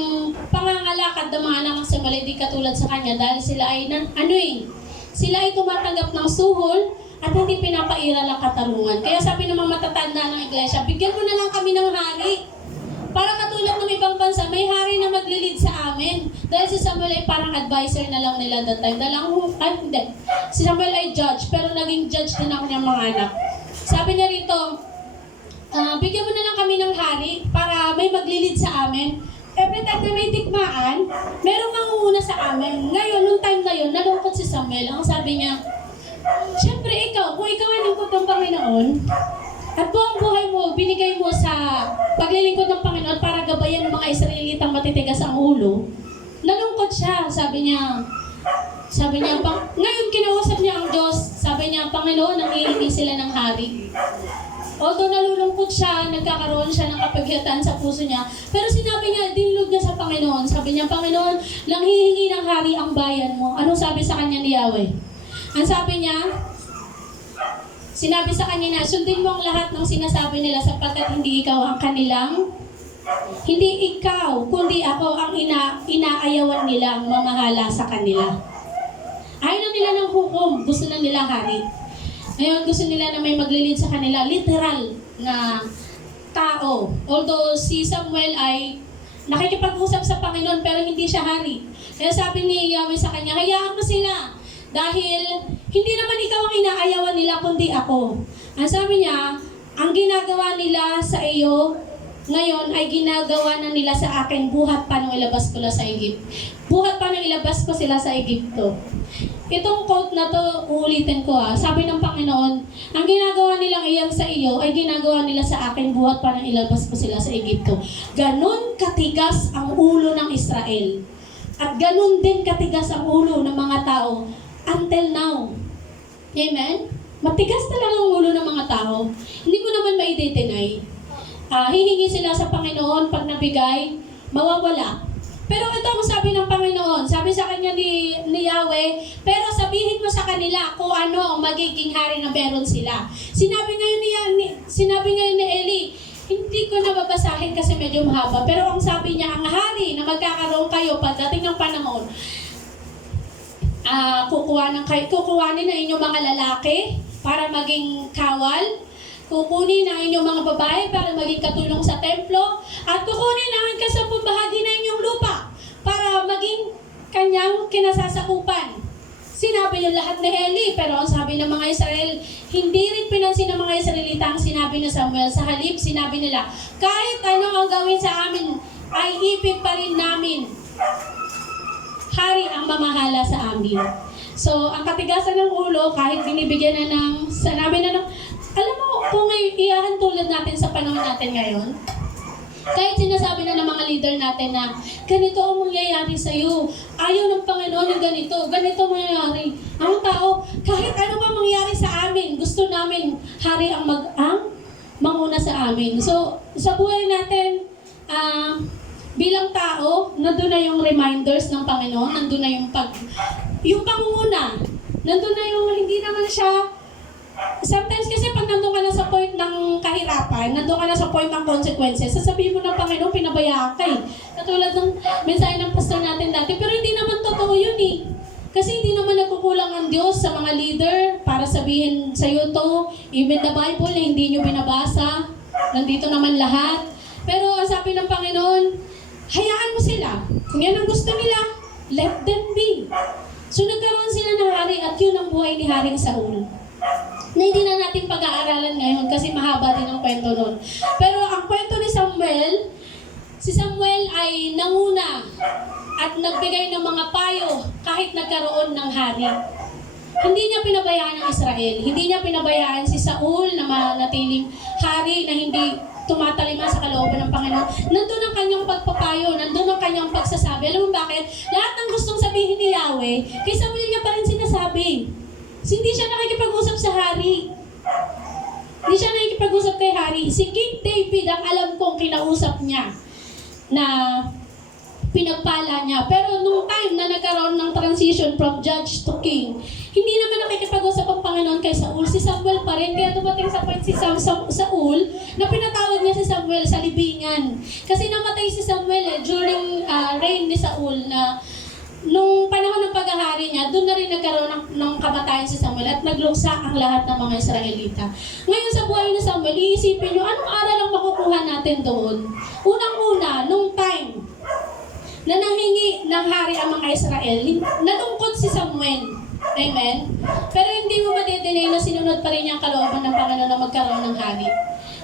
pangangalakad ng mga anak ng Samuel di katulad sa kanya dahil sila ay sila ay tumatanggap ng suhol at hindi pinapairal ang katarungan. Kaya sabi ng mga matatanda ng iglesia, bigyan mo na lang kami ng hari. Para katulad ng ibang bansa, may hari na maglilid sa amin. Dahil si Samuel ay parang advisor na lang nila that time. Hindi. Si Samuel ay judge, pero naging judge din ako ng mga anak. Sabi niya rito, bigyan mo na lang kami ng hari para may maglilid sa amin. Every time na may tikmaan, meron kang uuna sa amin. Ngayon, nung time na yun, nalungkot si Samuel. Ang sabi niya, siyempre kung ikaw ay lingkod ng Panginoon, at buong buhay mo, binigay mo sa paglilingkod ng Panginoon para gabayan ng mga Israelitang matitigas ang ulo, nalungkot siya. Sabi niya, ngayon kinausap niya ang Diyos, sabi niya, Panginoon, nangihingi sila ng hari. Although nalulungkot siya, nagkakaroon siya ng kapagyatan sa puso niya, pero sinabi niya, dinulog niya sa Panginoon. Sabi niya, Panginoon, nanghihingi ng hari ang bayan mo. Anong sabi sa kanya ni Yahweh? Ang sabi niya, sinabi sa kanya na, sundin mo ang lahat ng sinasabi nila sapagkat hindi ikaw ang kanilang, hindi ikaw, kundi ako ang inaayawan nila ang mamahala sa kanila. Ayaw na nila ng hukom, gusto na nila hari. Ngayon gusto nila na may maglilid sa kanila, literal na tao. Although si Samuel ay nakikipag-usap sa Panginoon pero hindi siya hari. Kaya sabi ni Yahweh sa kanya, hayaan mo sila. Dahil hindi naman ikaw ang inaayawan nila kundi ako. Ang sabi niya, ang ginagawa nila sa iyo ngayon ay ginagawa na nila sa akin buhat pa nung ilabas ko sa Egypt. Buhat pa nung ilabas ko sila sa Egypto. Itong quote na to, uulitin ko Sabi ng Panginoon, ang ginagawa nilang iyan sa iyo ay ginagawa nila sa akin buhat pa nung ilabas ko sila sa Egypto. Ganon katigas ang ulo ng Israel. At ganon din katigas ang ulo ng mga tao until now. Amen? Matigas talaga ang ulo ng mga tao. Hindi mo naman mai-deny. Hihingi sila sa Panginoon pag nabigay, mawawala. Pero ito ang sabi ng Panginoon, sabi sa kanya ni Yahweh, pero sabihin mo sa kanila kung ano ang magiging hari na meron sila. Sinabi ngayon ni Eli, hindi ko na babasahin kasi medyo mahaba, pero ang sabi niya, ang hari na magkakaroon kayo pagdating ng panahon, kukuhanin na inyong mga lalaki para maging kawal, kukunin ang inyong mga babae para maging katulong sa templo, at kukunin ang kasampung bahagi na inyong lupa para maging kanyang kinasasakupan. Sinabi niyo lahat ni Eli, pero ang sabi ng mga Israel, hindi rin pinansin ng mga Israelita ang sinabi ni Samuel. Sa halip, sinabi nila, kahit ano ang gawin sa amin, ay ipig pa rin namin. Hari ang mamahala sa amin. So, ang katigasan ng ulo, kahit binibigyan na ng, sanabi na ng, alam mo, kung may iyahan tulad natin sa panahon natin ngayon, kahit sinasabi na ng mga leader natin na ganito ang mangyayari sa iyo, ayaw ng Panginoon yung ganito mangyayari. Ang tao, kahit ano pa mangyayari sa amin, gusto namin hari ang manguna sa amin. So, sa buhay natin, bilang tao, nandun na yung reminders ng Panginoon, nandun na yung pangunguna, nandun na yung hindi naman siya. Sometimes kasi pag nandun ka na sa point ng kahirapan, nandun ka na sa point ng consequences, sasabihin mo ng Panginoon, pinabayaan ka Katulad ng mensahe ng pastor natin dati, pero hindi naman totoo yun Kasi hindi naman nagkukulang ang Diyos sa mga leader para sabihin sa iyo to, even the Bible na hindi nyo binabasa, nandito naman lahat. Pero ang sabi ng Panginoon, hayaan mo sila. Kung yan ang gusto nila, let them be. So nagkaroon sila ng hari at yun ang buhay ni Haring Saul. Na hindi na natin pag-aaralan ngayon kasi mahaba din ang kwento nun. Pero ang kwento ni Samuel, si Samuel ay nanguna at nagbigay ng mga payo kahit nagkaroon ng hari. Hindi niya pinabayaan ang Israel. Hindi niya pinabayaan si Saul na manatiling hari na hindi tumatalima sa kalooban ng Panginoon. Nandun ang kanyang pagpapayo, nandun ang kanyang pagsasabi. Alam mo bakit? Lahat ng gustong sabihin ni Yahweh, kay Samuel niya pa rin sinasabi. Hindi siya nakikipag-usap sa hari. Hindi siya nakikipag-usap kay hari. Si King David, ang alam kong kinausap niya na pinagpala niya. Pero nung time na nagkaroon ng transition from judge to king, hindi naman nakikipag-usap ang Panginoon kay Saul. Si Samuel pa rin. Kaya dumating sa point si Saul na pinatawag niya si Samuel sa libingan. Kasi namatay si Samuel during reign ni Saul na nung panahon ng paghahari niya, doon na rin nagkaroon ng kamatayan si Samuel at nagluksa ang lahat ng mga Israelita. Ngayon sa buhay ni Samuel, iisipin nyo, anong aral ang makukuha natin doon? Unang-una, nung time na nanghingi ng hari ang mga Israel, nalungkot si Samuel. Amen? Pero hindi mo madedeny na sinunod pa rin niya ang kalooban ng Panginoon na magkaroon ng hari.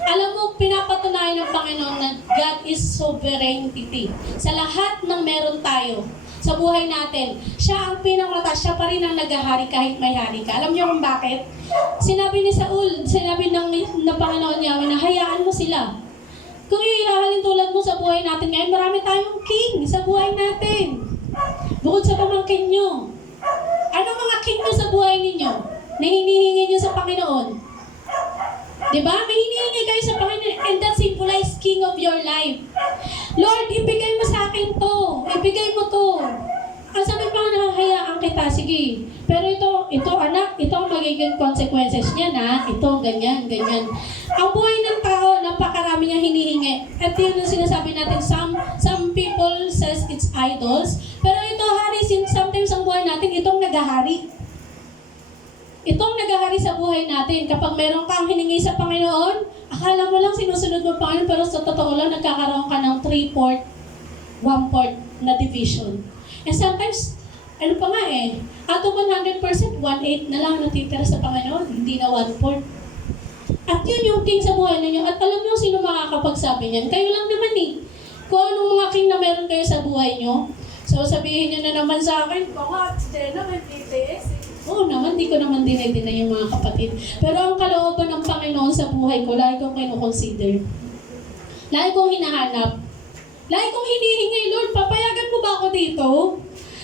Alam mo, pinapatunayan ng Panginoon na God is sovereignty. Sa lahat ng meron tayo, sa buhay natin, siya ang pinakamatas, siya pa rin ang naghahari kahit may hari ka. Alam niyo kung bakit? Sinabi ni Saul, sinabi ng Panginoon Yahweh na hayaan mo sila. Kung ihahalin tulad mo sa buhay natin ngayon, marami tayong king sa buhay natin. Bukod sa pamangkin nyo. Ano mga king nyo sa buhay ninyo na hinihingi nyo sa Panginoon? Diba? May hinihingi kayo sa Panginoon and that symbolizes king of your life. Lord, ibigay mo sa akin to. Ibigay mo to. Ang sabi pa nga, hayaan kita. Sige. Pero ito anak, ito ang magiging consequences niya na. Ito, ganyan. Ang buhay ng tao, napakarami niya hinihingi. At yun ang sinasabi natin, some people says it's idols. Pero ito, hari, sometimes ang buhay natin, itong naghahari. Itong naghahari sa buhay natin. Kapag meron kang hiningi sa Panginoon, akala mo lang sinusunod mo Panginoon, pero sa totoo lang, nagkakaroon ka ng 3/4, 1/4 na division. And sometimes, ano pa nga out of 100%, 1/8 na lang natitira sa Panginoon, hindi na 1/4. At yun yung king sa buhay ninyo. At alam niyo sino makakapagsabi niyan? Kayo lang naman eh. Kung anong mga king na meron kayo sa buhay niyo. So sabihin niyo na naman sa akin, baka Jenna may PTS eh. Oo naman, di ko naman dinay-dinay yung mga kapatid. Pero ang kalooban ng Panginoon sa buhay ko, lagi kong kinukonsider. Lagi kong hinahanap. Lagi kong hinihingi, Lord, papayagan mo ba ako dito?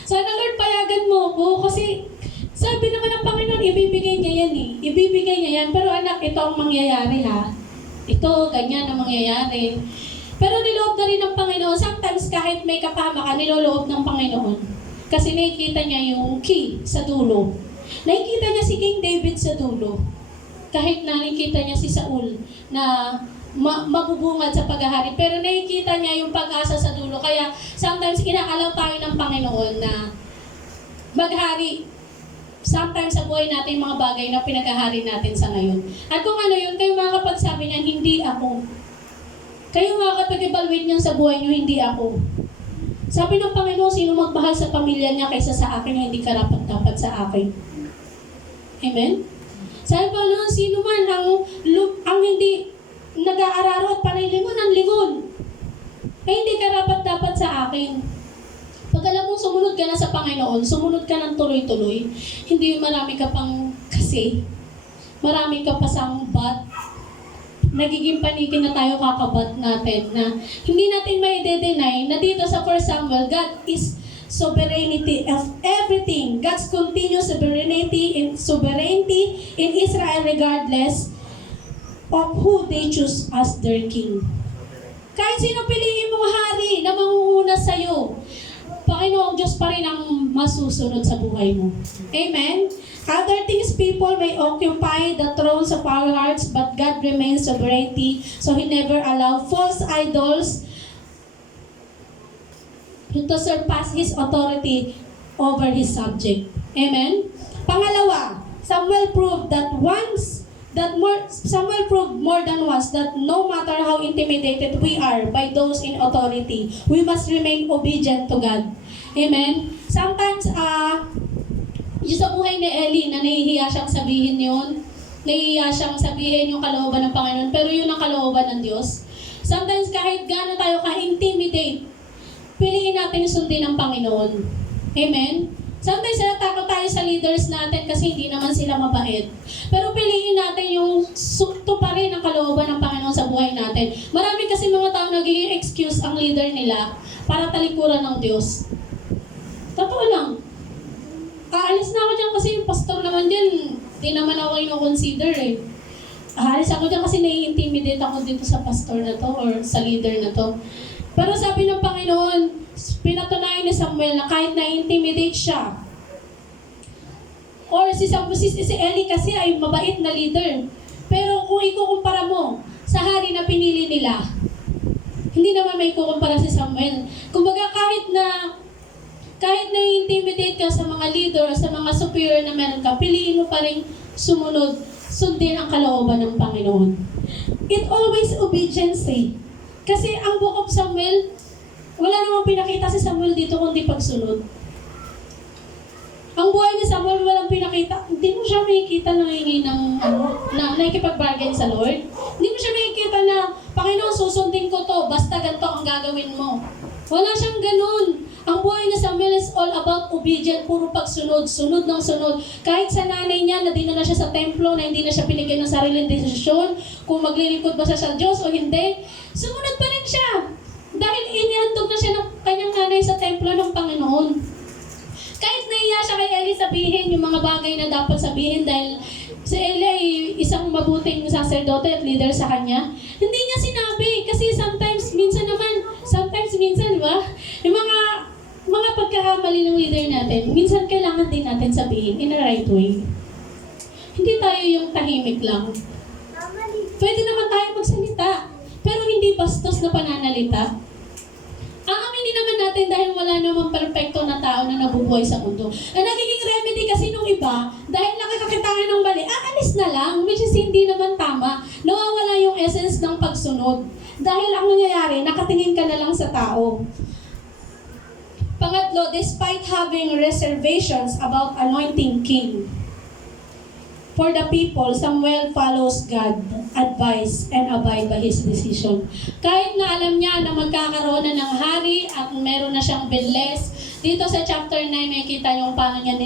Sana Lord, payagan mo ako. Kasi sabi naman ng Panginoon, ibibigay niya yan eh. Ibibigay niya yan. Pero anak, ito ang mangyayari ha. Ito, ganyan ang mangyayari. Pero niloob na rin ng Panginoon. Sometimes kahit may kapahamakan, niloloob ng Panginoon. Kasi nakikita niya yung key sa dulo. Nakikita niya si King David sa dulo. Kahit na nakikita niya si Saul na mabubungad sa paghahari. Pero nakikita niya yung pag-asa sa dulo. Kaya sometimes inaalaw tayo ng Panginoon na maghari. Sometimes sa buhay natin mga bagay na pinaghahari natin sa ngayon. At kung ano yun, kayo mga kapagsabi niyan, hindi ako. Kayo mga kapag-evaluate niyan sa buhay niyo, hindi ako. Sabi ng Panginoon, sino magmahal sa pamilya niya kaysa sa akin na hindi karapat-dapat sa akin. Amen? Sabi pa noon, sino man ang hindi nag-aararo at panaylingon ang lingon, ay hindi karapat-dapat sa akin. Pag alam mong sumunod ka na sa Panginoon, sumunod ka ng tuloy-tuloy, hindi marami ka pang kasi, marami ka pa sambat, nagiging panikin na tayo kakabat natin na hindi natin may de-deny na dito sa 1 Samuel, God is sovereignty of everything. God's continuous sovereignty in Israel regardless of who they choose as their king. Kahit sino piliin mong hari na mangunguna sa'yo, Panginoong Diyos pa rin ang masusunod sa buhay mo. Amen? Other things, people may occupy the thrones of our hearts, but God remains sovereignty, so He never allowed false idols to surpass His authority over His subject. Amen? Pangalawa, Samuel proved more than once that no matter how intimidated we are by those in authority, we must remain obedient to God. Amen? Sometimes, yung sa buhay ni Eli na nahihiya siyang sabihin yun, nahihiya siyang sabihin yung kalooban ng Panginoon, pero yun ang kalooban ng Diyos. Sometimes kahit gaano tayo ka-intimidate, piliin natin sundin ng Panginoon. Amen? Sometimes natakot tayo sa leaders natin kasi hindi naman sila mabait. Pero piliin natin yung tuparin ang kalooban ng Panginoon sa buhay natin. Marami kasi mga tao nagiging excuse ang leader nila para talikuran ng Diyos. Totoo lang. Aalis na ako dyan kasi yung pastor naman dyan, di naman ako yung consider eh. Aalis ako dyan kasi nai-intimidate ako dito sa pastor na to or sa leader na to. Pero sabi ng Panginoon, pinatunayan ni Samuel na kahit na-intimidate siya, or si Eli kasi ay mabait na leader. Pero kung ikukumpara mo sa hari na pinili nila, hindi naman may ikukumpara si Samuel. Kumbaga kahit na-intimidate ka sa mga leader o sa mga superior na meron ka, piliin mo pa rin sumunod, sundin ang kalooban ng Panginoon. It always obedience eh. Kasi ang book of Samuel, wala namang pinakita si Samuel dito kundi pagsunod. Ang buhay ni Samuel walang pinakita, hindi mo siya makikita na hingi ng na nakikipag-bargain sa Lord. Hindi mo siya makikita na, Panginoon, susundin ko to, basta ganito ang gagawin mo. Wala siyang ganun. Ang buhay ni Samuel is all about obedient, puro pagsunod, sunod ng sunod. Kahit sa nanay niya na dinala siya sa templo, na hindi na siya pinigyan ng sariling desisyon, kung maglilingkod ba siya sa Diyos o hindi, sumunod pa rin siya. Dahil inihandog na siya ng kanyang nanay sa templo ng Panginoon. Kahit nahiya siya kay Eli sabihin yung mga bagay na dapat sabihin dahil si Eli ay isang mabuting sacerdote at leader sa kanya, hindi niya sinabi kasi sometimes, minsan, di ba? Yung mga pagkakamali ng leader natin, minsan kailangan din natin sabihin in a right way. Hindi tayo yung tahimik lang. Pwede naman tayo magsalita, pero hindi bastos na pananalita. Aaminin naman natin dahil wala namang perfecto na tao na nabubuhay sa mundo. Ang nagiging remedy kasi nung iba, dahil nakakakitaan ng mali, aalis na lang, which is hindi naman tama. Nawawala yung essence ng pagsunod. Dahil ang nangyayari, nakatingin ka na lang sa tao. Pangatlo, despite having reservations about anointing king. 1 for the people, Samuel follows God's advice and abide by His decision. Kahit na alam niya na magkakaroon na ng hari at meron na siyang binless, dito sa chapter 9 nakikita niyo paano niya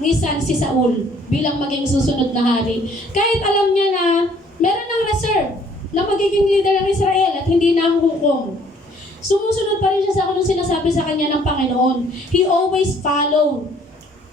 nisan si Saul bilang maging susunod na hari. Kahit alam niya na meron ng reserve na magiging leader ng Israel at hindi na hukom, sumusunod pa rin siya sa kung sinasabi sa kanya ng Panginoon. He always followed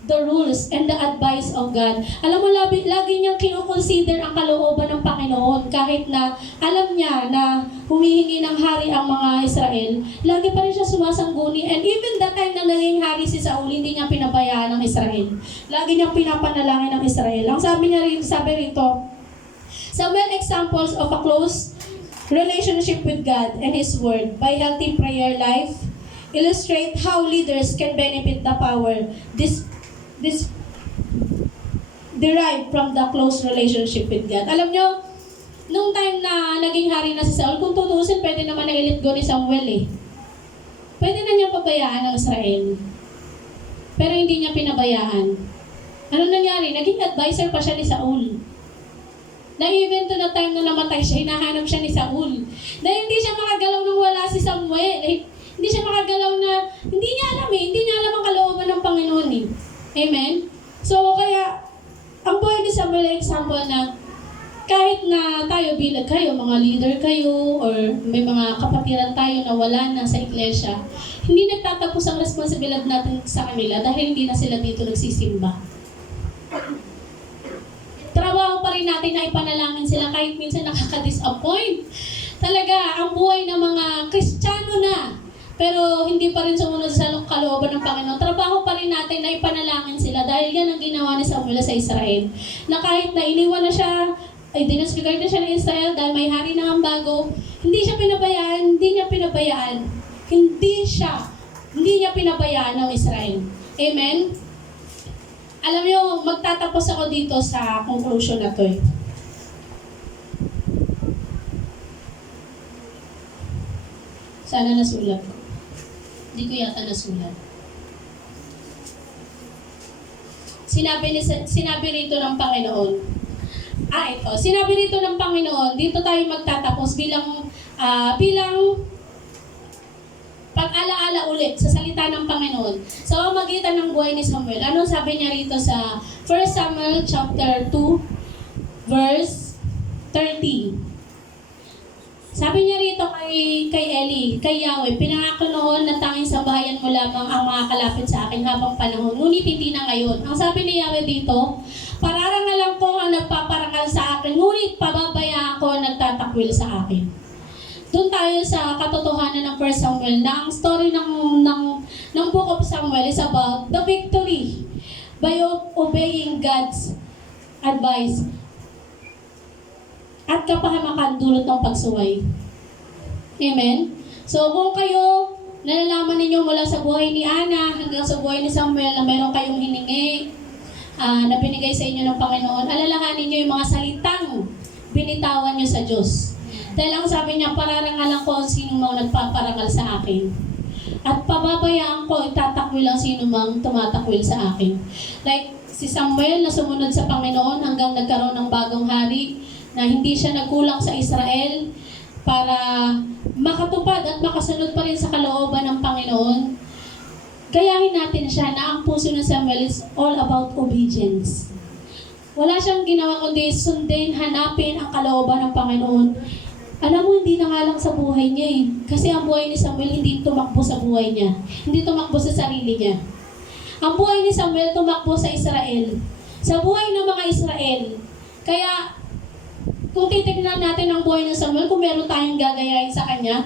the rules and the advice of God. Alam mo, lagi niyang kinoconsider ang kalooban ng Panginoon kahit na alam niya na humihingi ng hari ang mga Israel. Lagi pa rin siya sumasangguni. And even that time na naging hari si Saul, hindi niya pinabayaan ng Israel. Lagi niyang pinapanalangin ng Israel. Ang sabi rito, Samuel examples of a close relationship with God and His Word by healthy prayer life illustrate how leaders can benefit the power this derived from the close relationship with God. Alam nyo, nung time na naging hari na si Saul, kung tutuusin, pwede naman na-let go ni Samuel eh. Pwede na niyang pabayaan ng Israel. Pero hindi niya pinabayaan. Ano nangyari? Naging advisor pa siya ni Saul. Na even to the time na namatay siya, hinahanap siya ni Saul. Dahil hindi siya makagalaw nung wala si Samuel. Hindi siya makagalaw na, hindi niya alam ang kalooban ng Panginoon eh. Amen? So, kaya, ang buhay ni Samuel ay example na kahit na tayo bilang kayo, mga leader kayo, or may mga kapatiran tayo na wala na sa iglesia, hindi nagtatapos ang responsibilidad natin sa kanila dahil hindi na sila dito nagsisimba. Trabaho pa rin natin na ipanalangin sila kahit minsan nakaka-disappoint. Talaga, ang buhay ng mga Kristiyano na, pero hindi pa rin sumunod sa kalooban ng Panginoon. Trabaho pa rin natin na ipanalangin sila dahil yan ang ginawa ni Samuel sa Israel. Na kahit na iniwan na siya, ay dinasfigure na siya ng Israel dahil may hari na ang bago, hindi niya pinabayaan ng Israel. Amen? Alam niyo, magtatapos ako dito sa conclusion na to eh. Sana nasulat ko. Hindi ko yata nasulat. Sinabi rito ng Panginoon. Ito. Sinabi rito ng Panginoon, dito tayo magtatapos bilang pag-alaala ulit sa salita ng Panginoon. Sa magitan ng buhay ni Samuel. Ano sabi niya rito sa 1 Samuel chapter 2 verse 30? Sabi niya rito kay Eli, kay Yahweh, pinangako noon na tanging sambahayan mo lamang ang mga kalapit sa akin habang panahon, ngunit hindi na ngayon. Ang sabi ni Yahweh dito, pararangalan ko ang nagpaparangal sa akin, ngunit pababayaan ko ang nagtatakwil sa akin. Doon tayo sa katotohanan ng 1 Samuel na ang story ng Book of Samuel is about the victory by obeying God's advice at kapahamakan dulot ng pagsuway. Amen? So kung kayo, nalalaman ninyo mula sa buhay ni Ana hanggang sa buhay ni Samuel na meron kayong hiningi na binigay sa inyo ng Panginoon, alalahanin nyo yung mga salitang binitawan nyo sa Diyos. Dahil ang sabi niya, pararangalan ko ang sino mang nagpaparangal sa akin. At pababayaan ko, itatakwil ang sino mang tumatakwil sa akin. Like si Samuel na sumunod sa Panginoon hanggang nagkaroon ng bagong hari, na hindi siya nagkulang sa Israel para makatupad at makasunod pa rin sa kalooban ng Panginoon. Gayahin natin siya na ang puso ng Samuel is all about obedience. Wala siyang ginawa kundi sundin, hanapin ang kalooban ng Panginoon. Alam mo, hindi na nga lang sa buhay niya eh. Kasi ang buhay ni Samuel hindi tumakbo sa buhay niya. Hindi tumakbo sa sarili niya. Ang buhay ni Samuel tumakbo sa Israel. Sa buhay ng mga Israel. Kaya, kung titignan natin ang buhay ng Samuel, kung meron tayong gagayahin sa kanya,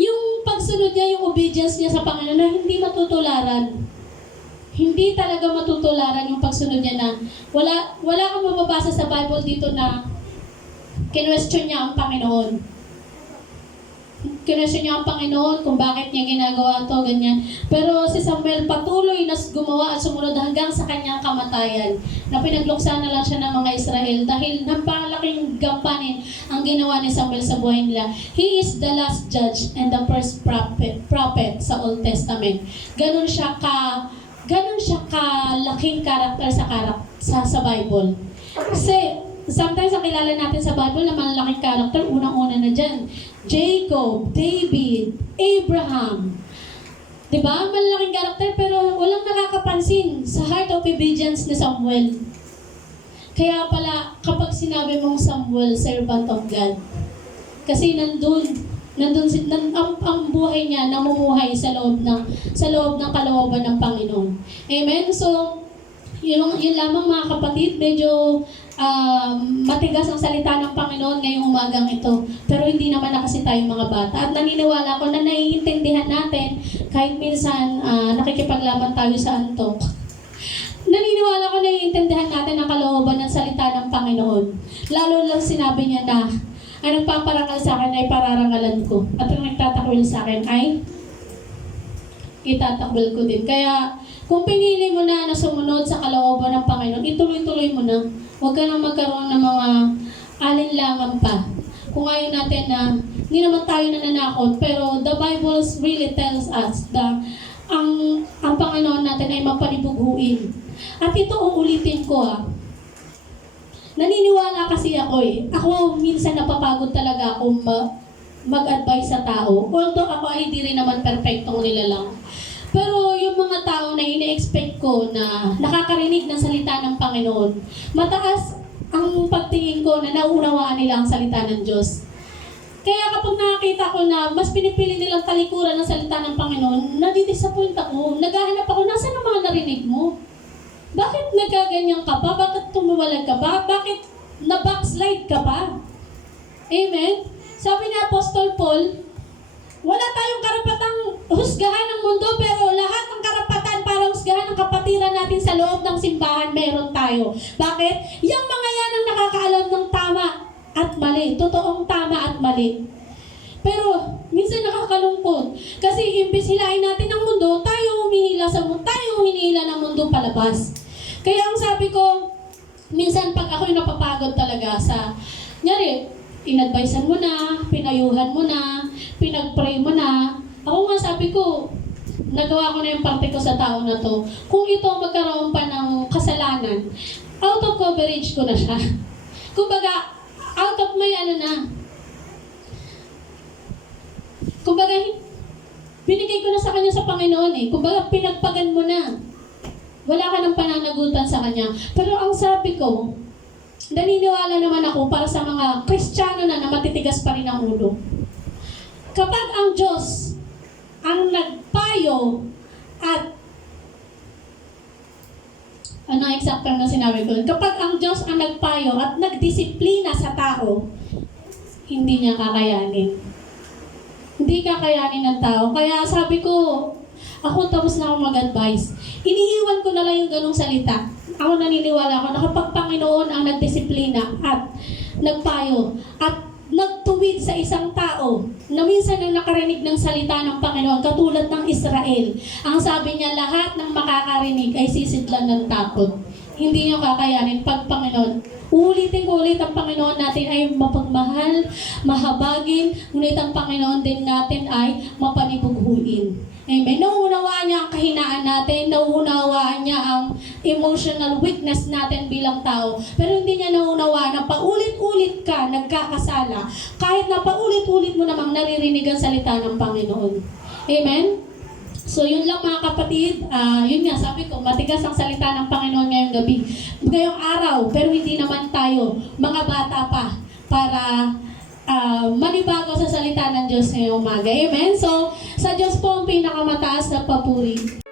yung pagsunod niya, yung obedience niya sa Panginoon na hindi matutularan. Hindi talaga matutularan yung pagsunod niya na wala kang mababasa sa Bible dito na kinwestiyon niya ang Panginoon. Kinwestiyon niya ang Panginoon kung bakit niya ginagawa to, ganyan. Pero si Samuel patuloy na gumawa at sumunod hanggang sa kanyang kamatayan na pinagluksa na lang siya ng mga Israel dahil napakalaking gampanin ang ginawa ni Samuel sa buhay nila. He is the last judge and the first prophet sa Old Testament. Ganun siya kalaking karakter sa Bible. Kasi sometimes ang kilala natin sa Bible na malalaking character, unang-una na dyan. Jacob, David, Abraham. Diba? Malalaking character pero walang nakakapansin sa heart of obedience ni Samuel. Kaya pala, kapag sinabi mong Samuel, servant of God, kasi ang buhay niya namumuhay sa loob ng kalooban ng Panginoon. Amen? So, yun lamang mga kapatid, medyo matigas ang salita ng Panginoon ngayong umagang ito. Pero hindi naman na kasi tayo mga bata. At naniniwala ko na naiintindihan natin kahit minsan nakikipaglaban tayo sa antok. Naniniwala ko na naiintindihan natin ang kalooban ng salita ng Panginoon. Lalo lang sinabi niya na ang nagpaparangal sa akin ay pararangalan ko. At ang nagtatakwil sa akin ay itatakwil ko din. Kaya kung pinili mo na sumunod sa kalooban ng Panginoon, ituloy-tuloy mo na. Huwag ka nang magkaroon ng mga alinlangan pa. Kung ayaw natin na, hindi naman tayo nananakot, pero the Bible really tells us na ang Panginoon natin ay mapalibughuin. At ito uulitin ko Naniniwala kasi ako Ako minsan napapagod talaga akong mag-advise sa tao. Although ako ay di rin naman perfectong nilalang. Pero yung mga tao na ine-expect ko na nakakarinig ng salita ng Panginoon, mataas ang pagtingin ko na nauunawaan nila ang salita ng Diyos. Kaya kapag nakakita ko na mas pinipili nilang talikuran ng salita ng Panginoon, nadidisappoint ako. Naghahanap ako, nasaan ang mga narinig mo? Bakit nagkaganyan ka pa? Bakit tumuwalag ka ba? Bakit na-backslide ka pa? Amen? Sabi ni Apostol Paul, wala tayong karapatang husgahan ng mundo, pero lahat ng karapatan para husgahan ang kapatiran natin sa loob ng simbahan, meron tayo. Bakit? Yung mga yan ang nakakaalam ng tama at mali. Totoong tama at mali. Pero, minsan nakakalungkot. Kasi imbes hilain natin ang mundo, tayo huminila ng mundo palabas. Kaya ang sabi ko, minsan pag ako'y napapagod talaga in-advisean mo na, pinayuhan mo na, pinag-pray mo na. Ako nga sabi ko, nagawa ko na yung parte ko sa tao na to. Kung ito magkaroon pa ng kasalanan, out of coverage ko na siya. Kumbaga, out of my Kumbaga, binigay ko na sa kanya sa Panginoon Kumbaga, pinagpagan mo na. Wala ka ng pananagutan sa kanya. Pero ang sabi ko, naniniwala naman ako para sa mga Kristiyano na matitigas pa rin ang ulo. Kapag ang Diyos ang nagpayo at ano exact na sinabi ko? Kapag ang Diyos ang nagpayo at nagdisiplina sa tao, hindi niya kakayanin. Hindi kakayanin ng tao. Kaya sabi ko, ako tapos na ako mag-advise. Iniiwan ko na lang yung ganong salita. Ako naniniwala ko na kapag Panginoon ang nagdisiplina at nagpayo at nagtuwid sa isang tao na minsan ang nakarinig ng salita ng Panginoon, katulad ng Israel, ang sabi niya, lahat ng makakarinig ay sisidlan ng takot. Hindi niyo kakayanin pag Panginoon. Ulitin ko ulit, ang Panginoon natin ay mapagmahal, mahabagin, ngunit ang Panginoon din natin ay mapanibughuin. Amen. Nauunawaan niya ang kahinaan natin, nauunawaan niya ang emotional weakness natin bilang tao. Pero hindi niya nauunawaan na paulit-ulit ka nagkakasala, kahit na paulit-ulit mo namang naririnig ang salita ng Panginoon. Amen? So yun lang mga kapatid, yun nga sabi ko, matigas ang salita ng Panginoon ngayong gabi. Ngayong araw, pero hindi naman tayo mga bata pa para manibago sa salita ng Diyos ngayong umaga. Amen? So, sa Diyos po ang pinakamataas na papuri.